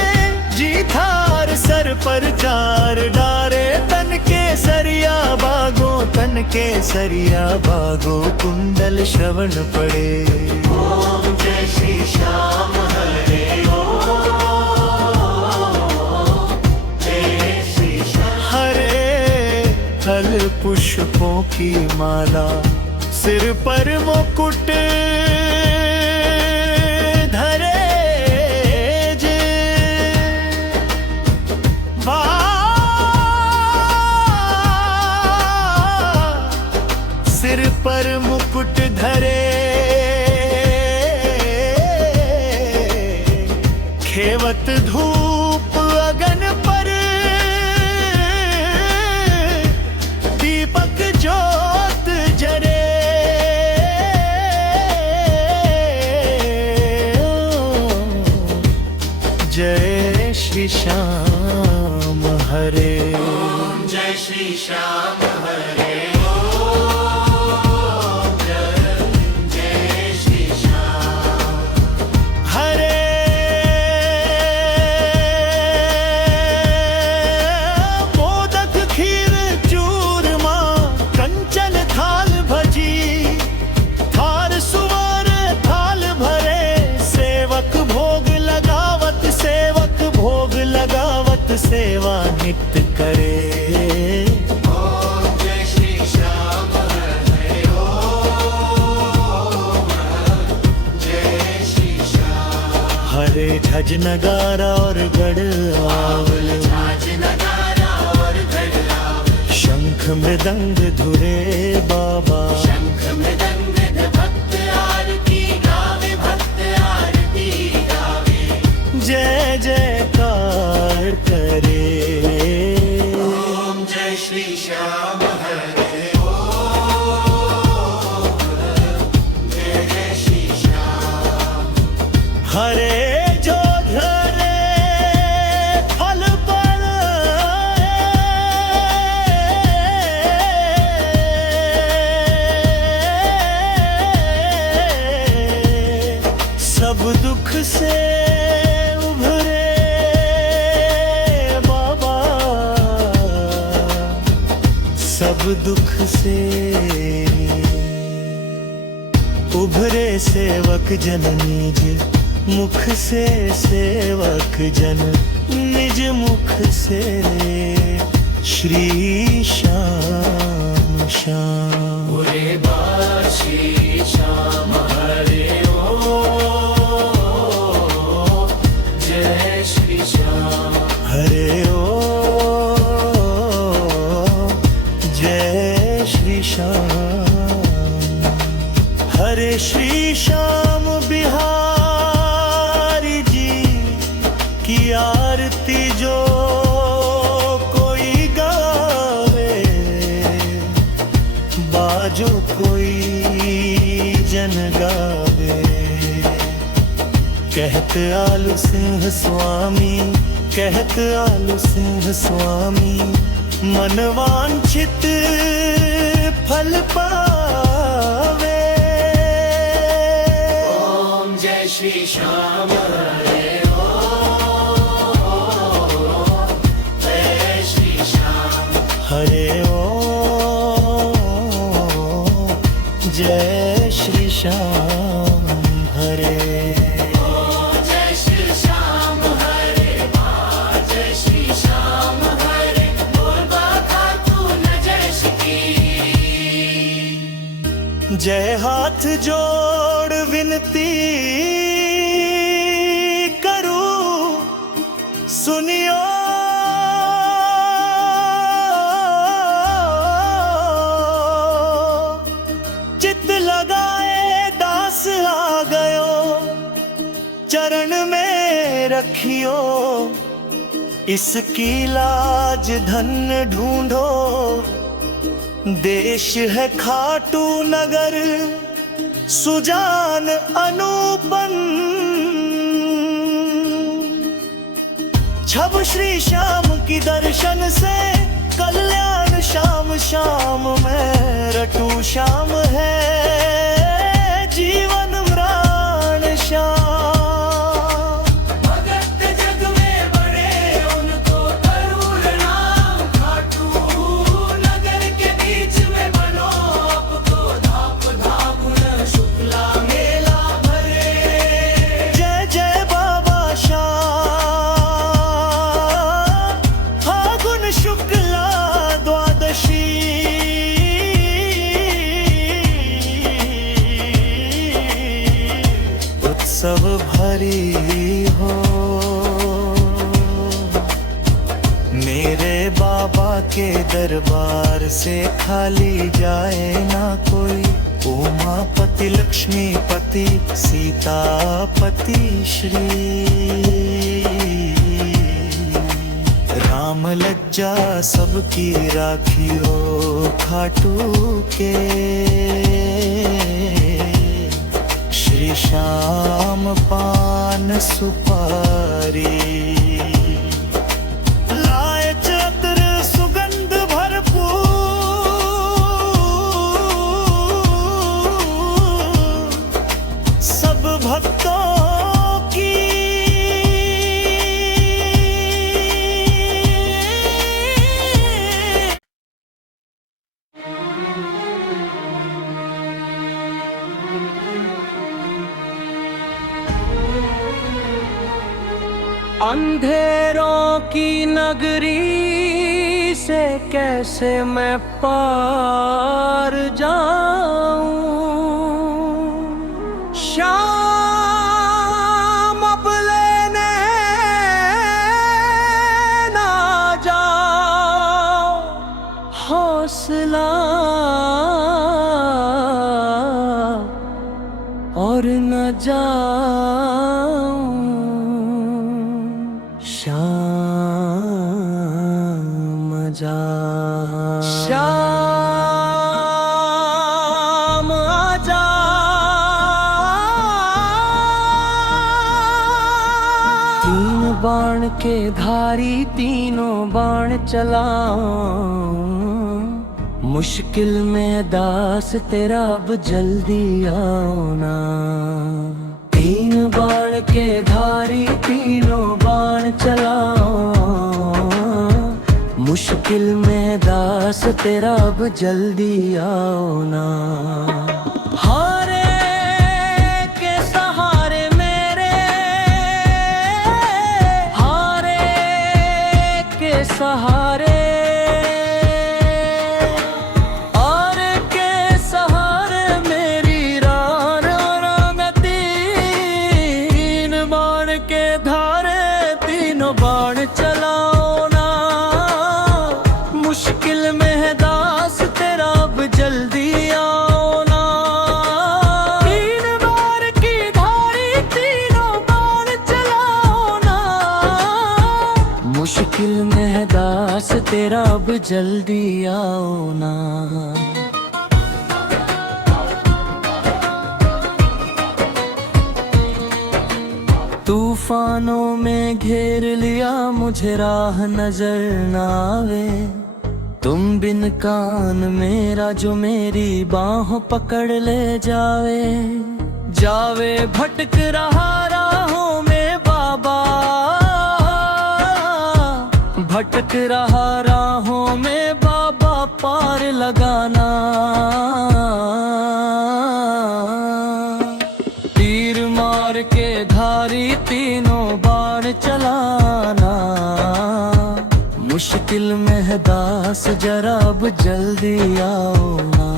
जी थार सर पर चार डारे तन के सरिया बागो तन के सरिया बागो कुंडल श्रवण पड़े ओम जय श्री श्याम हरे जय श्री श्याम हरे फल पुष्पों की माला सिर पर मुकुट धरे जे सिर पर मुकुट धरे खेवत धूप अगन पर दीपक ज्योत जरे जय श्री श्याम हरे ओम जय श्री श्याम हरे जय श्री श्याम हरे मोदक खीर चूरमा कंचन थाल भजी थार सुवर थाल भरे सेवक भोग लगावत सेवा नित्य करे ओम जय श्री श्याम हरे जय श्री श्याम हरे झज नगारा और गढ़ आवल आज नगारा और घड़ा शंख मृदंग धुरे बाबा शंख मृदंग भक्त आरती गावे भक्त आरती गावे जय जयकार करे ओम जय श्री श्याम हरे जय श्री श्याम हरे जो धरे फल पर सब दुख से उभरे बाबा सब दुख से उभरे सेवक जन निज मुख से सेवक जन निज मुख से श्री श्याम श्याम पूरे बार श्री श्याम हरे जय श्री श्याम हरे ओ जय श्री श्याम हरे श्री श्याम बिहारी जी की आरती जो कोई गावे बाजो कोई जन गावे कहत आलू सिंह स्वामी कहत आलू सिंह स्वामी मन वांछित फल पावे ओम जय श्री श्याम हरे जय श्री श्याम हरे ओ जय श्री श्याम हरे जय श्री श्याम हरे जय श्री श्याम हरे बोल बाबा तू न जय श्री जय हाथ जोड़ विनती करूं चरण में रखियो, इसकी लाज धन ढूंढो। देश है खाटू नगर, सुजान अनुपम। छब श्री श्याम की दर्शन से कल्याण शाम शाम में रटू श्याम है जीवन म्राण श्याम। भगत जग में बड़े उनको तरूर नाम, खाटू नगर के बीच में बनो आपको धाप धागुन शुक्ला मेला भरे। जय जय बाबा श्याम, फागुन शुक्ला द्वादशी। उत्सव भरी हो मेरे बाबा के दरबार से, खाली जाए ना कोई। उमापति लक्ष्मीपति सीतापति श्री, राम लज्जा सबकी राखियो खाटू के। श्री श्याम पान सुपारी, लाए चतर सुगंध भरपूर। सब भक्तों की अंधेरों की नगरी से कैसे मैं पार जाऊं। शाम अब लेने ना जाओ, हौसला और न जाऊं। श्याम जा श्याम आजा, तीन बाण के धारी तीनों बाण चलाओ। मुश्किल में दास तेरा अब जल्दी आओ ना। तीन बाण के धारी तीनों बाण चलाओ। मुश्किल में दास तेरा अब जल्दी आओ ना। हारे के सहारे मेरे, हारे के सहारे, बाण चलाओ ना। मुश्किल में है दास तेरा अब जल्दी आओ ना। तीन बार की धारी तीनों बाण चलाओ ना। मुश्किल में है दास तेरा अब जल्दी आओ ना। तूफानों में घेर लिया मुझे, राह नजर ना आवे। तुम बिन कान मेरा जो मेरी बाहों पकड़ ले जावे। जावे भटक रहा राहों में बाबा, भटक रहा राहों में बाबा, पार लगाना। तीर मार के धारी तीनों बाण चलाना। मुश्किल में है दास जरा अब जल्दी आओ ना।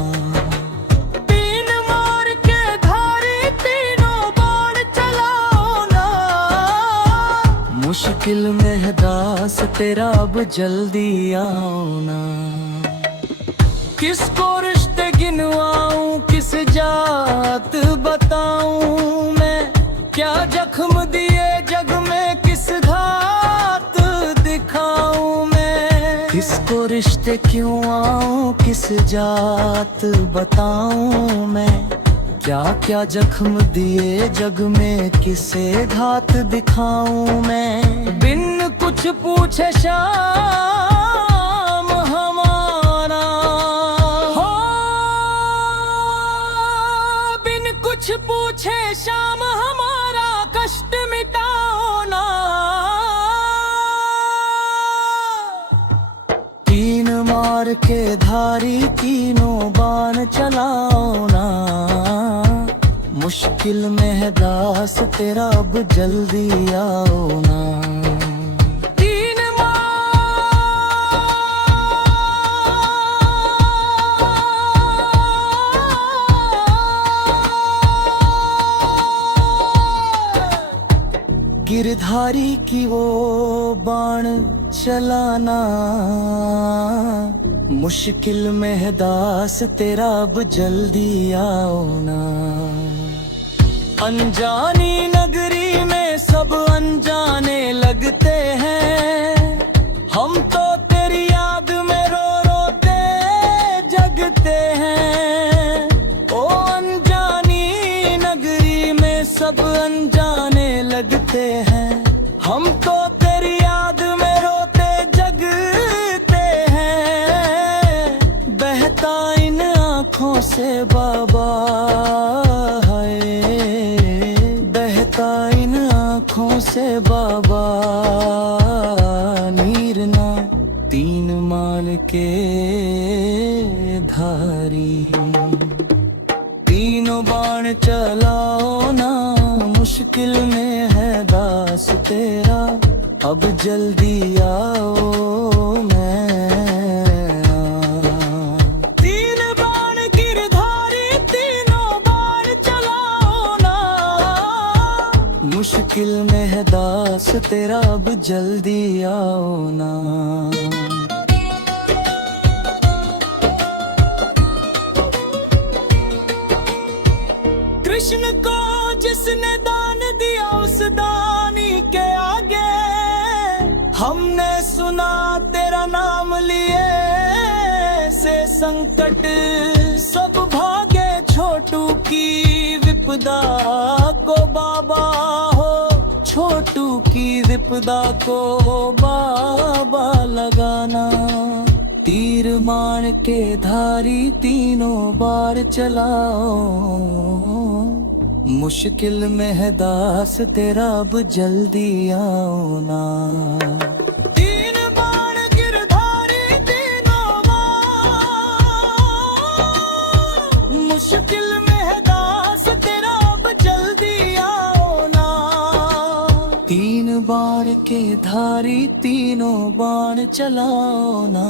तीन मार के धारी तीनों बाण चलाओ ना। मुश्किल में है दास तेरा अब जल्दी आओ ना। किसको रिश्ते गिनवाऊं, किस जात बताऊं मैं, क्या जख्म दिए जग में किस घात दिखाऊं मैं, किसको रिश्ते क्यों आऊं किस जात बताऊं मैं, क्या क्या जख्म दिए जग में किसे घात दिखाऊं मैं। बिन कुछ पूछे शाम हमारा हो, बिन कुछ पूछे शाम हमारा कष्ट मिटाओ ना। तीन मार के धारी तीनों बाण चलाओ ना, मुश्किल में है दास तेरा अब जल्दी आओ ना। तीन गिरधारी की वो बाण चलाना, मुश्किल में है दास तेरा अब जल्दी आओ ना। अनजानी नगरी में सब अनजाने लगते हैं, हम तो तेरी याद में रो रोते जगते हैं। ओ अनजानी नगरी में सब अनजाने लगते हैं, हम तो तेरी याद में रोते जगते हैं। बहता इन आँखों से बाबा इन आँखों से बाबा नीर ना। तीन माल के धारी तीनों बाण चलाओ ना, मुश्किल में है दास तेरा अब जल्दी आओ मैं। तीन बाण गिरधारी तीनों बाण चलाओ ना, मुश्किल में है दास तेरा अब जल्दी आओ ना। कृष्ण को जिसने दान दिया उस दानी के आगे, हमने सुना तेरा नाम लिए से संकट सब भागे। छोटू की विपदा को बाबा हो, छोटू की विपदा को बाबा लगाना। तीर मान के धारी तीनों बार चलाओ, मुश्किल में है दास तेरा अब जल्दी आओ ना। तीन बाण गिरधारी तीनों बाण, मुश्किल में है दास तेरा अब जल्दी आओ ना। तीन बाण के धारी तीनों बाण चलाओ ना,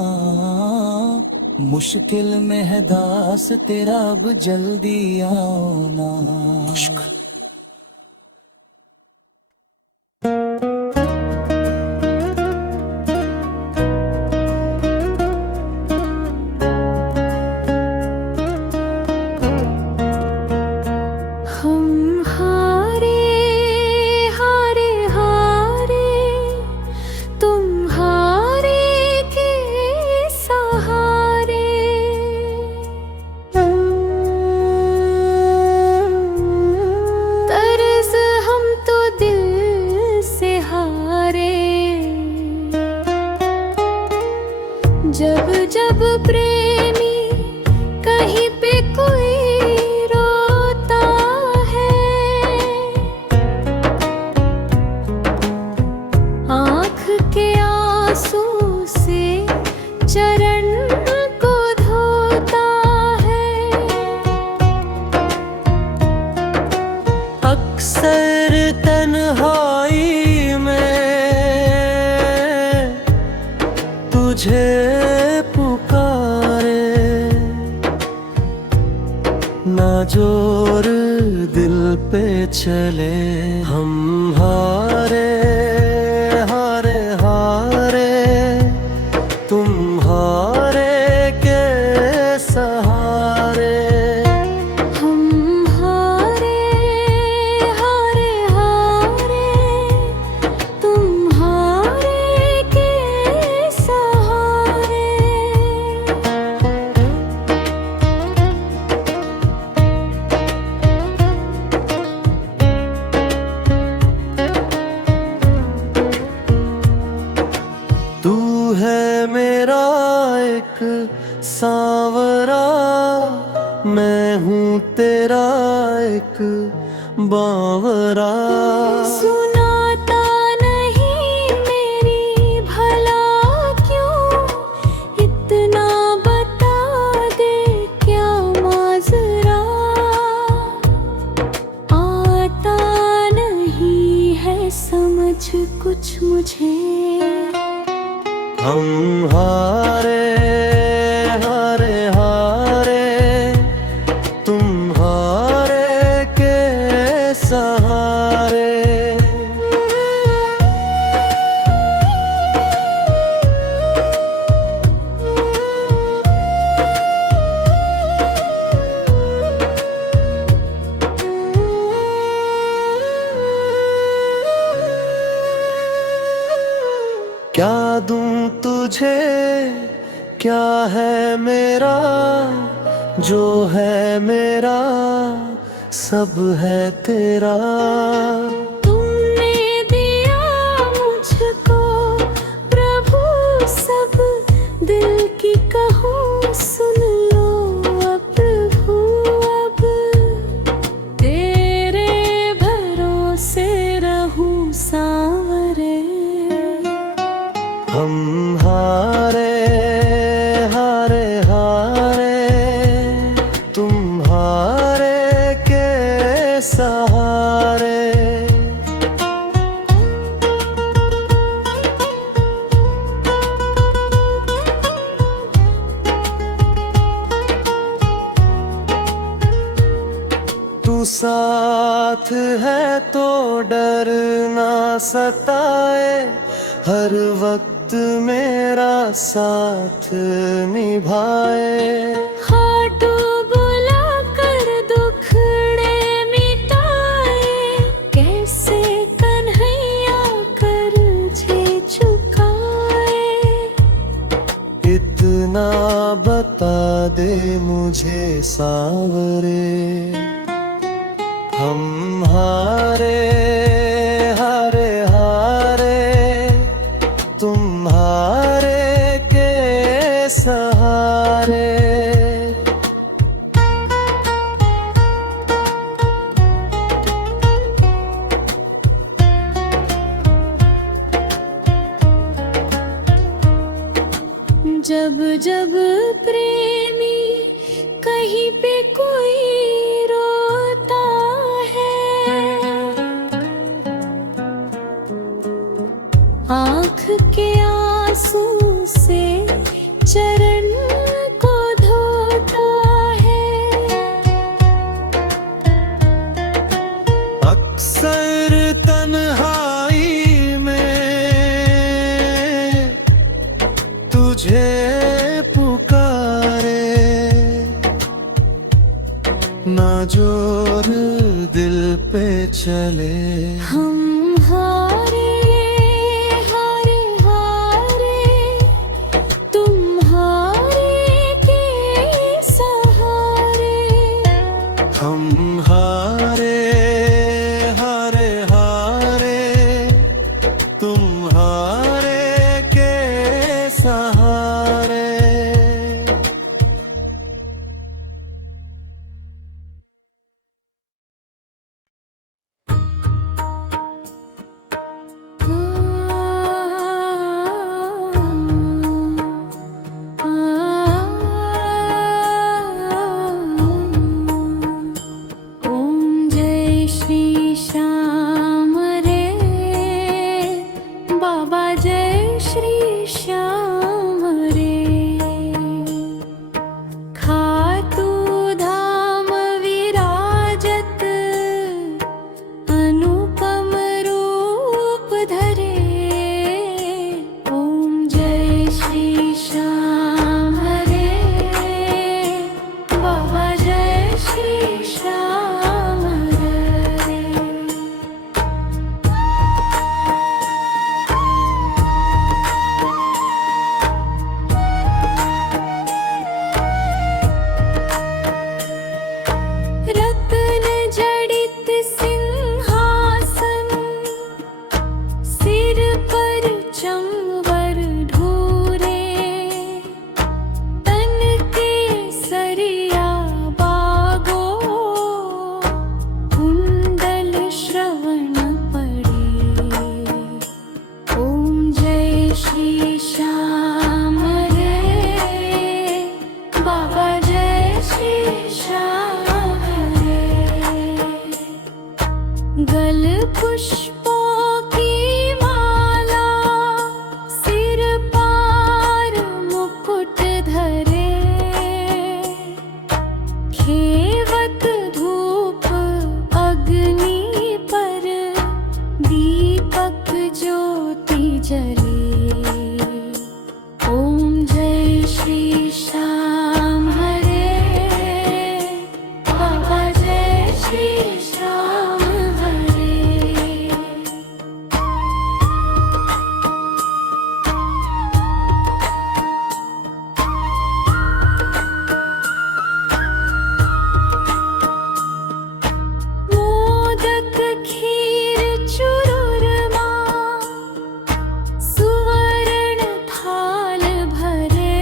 मुश्किल में है दास तेरा अब जल्दी आओ ना। हम हारे हारे हारे, तुम हारे के सहारे। तरस हम तो दिल से हारे, जब जब प्रेमी कहीं पे कोई रोता है, आँख के आंसू से चरण को धोता है। अक्सर तन्हाई में तुझे पुकारे, ना जोर दिल पे चले। हम हारे हारे हारे, तुम हारे के सहारे। हम हारे हारे हारे, है मेरा एक सांवरा, मैं हूँ तेरा एक बावरा। सुनाता नहीं मेरी भला क्यों, इतना बता दे क्या माजरा। आता नहीं है समझ कुछ मुझे, हम हारे हारे हारे, तुम हारे के सहारे। क्या दूं तुझे, क्या है मेरा, जो है मेरा सब है तेरा। तुमने दिया मुझको प्रभु सब, दिल की कहूँ सुन लो अब प्रभु। अब तेरे भरोसे रहूं सांवरे। हम हारे हारे हारे, तुम हारे के सहारे। तू साथ है तो डर ना सताए, हर वक्त मेरा साथ निभाए। खाटू बुला कर दुखड़े मिटाए, कैसे कन्हैया कर छे चुकाए। इतना बता दे मुझे सांवरे, हम हारे हारे हारे, तुम हारे के सहारे। जब जब प्रेमी कहीं पे कोई रोता है, आँख के आंसू से चरण को धोता है। अक्सर तन्हाई में तुझे पुकारे, ना जोर दिल पे चले। हम हारे हारे हारे, तुम हारे श्री श्याम हरे, बाबा जय श्री श्याम हरे। गल पुष्पों की माला, सिर पार मुकुट धरे, खेवत धूप अग्नि पर, दीपक ज्योति जले। ओम जय श्री श्याम हरे, बाबा जय श्री श्याम हरे। मोदक खीर चुरुरमा, सुवर्ण थाल भरे,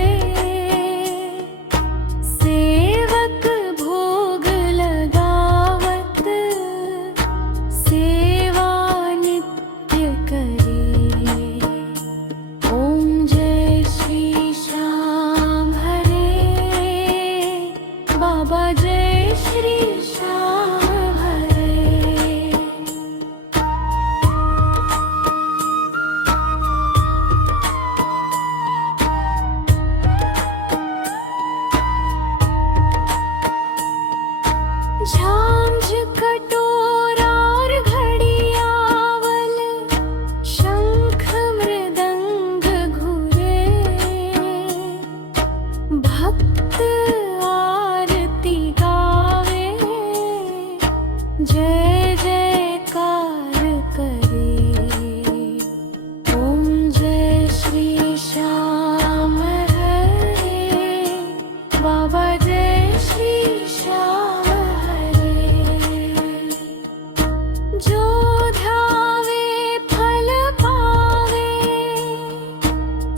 सेवक भोग लगावत, सेवा नित्य करे। ओम जय श्री श्याम हरे, बाबा जय श्री श्याम हरे। झांझ कटोरा और घड़ियावल, शंख मृदंग घुरे, भक्त आरती गावे, जय जयकार करे। ओम जय श्री श्याम हरे, बाबा जय श्री श्याम हरे। जो ध्यावे फल पावे,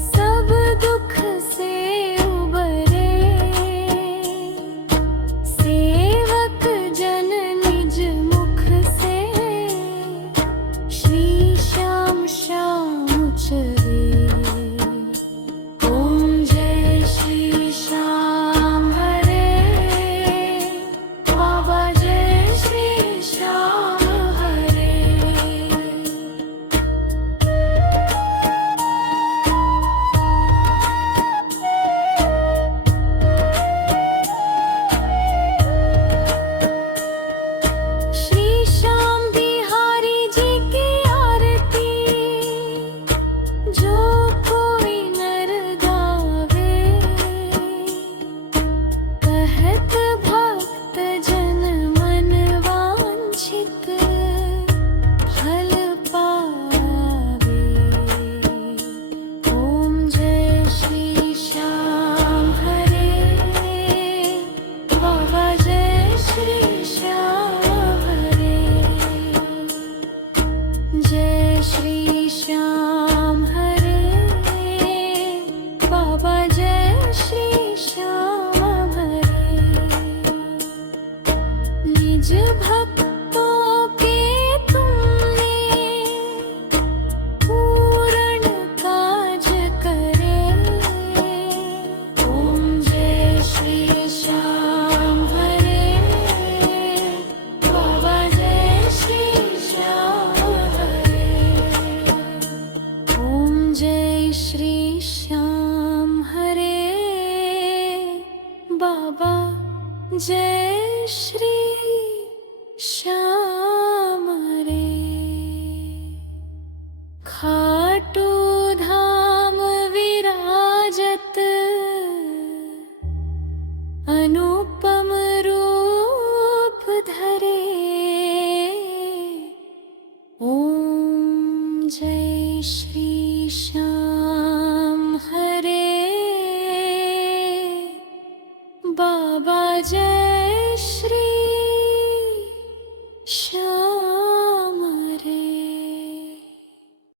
सब दुख से उबरे, सेवक जन निज मुख से, श्री श्याम श्याम उचरे। ओम जय श्री श्याम हरे, बाबा जय श्री श्याम हरे। श्री श्याम बिहारी जी की आरती, जो कोई नर गावे, कहत भक्त जन मन वांछित, फल पावे। ओम जय श्री श्याम हरे, बाबा जय श्री श्याम हरे। जय श्री श्याम हरे, बाबा जय श्री श्याम हरे। निज भक्तों के तुमने, पूर्ण काज करे। ओम जय श्री श्याम हरे, बाबा जय श्री श्याम हरे। ओम जय श्री श्याम हरे, बाबा जय श्री श्याम हरे। खाटू धाम विराजत, अनुपम रूप धरे। ओम जय श्री श्याम हरे, बाबा जय श्री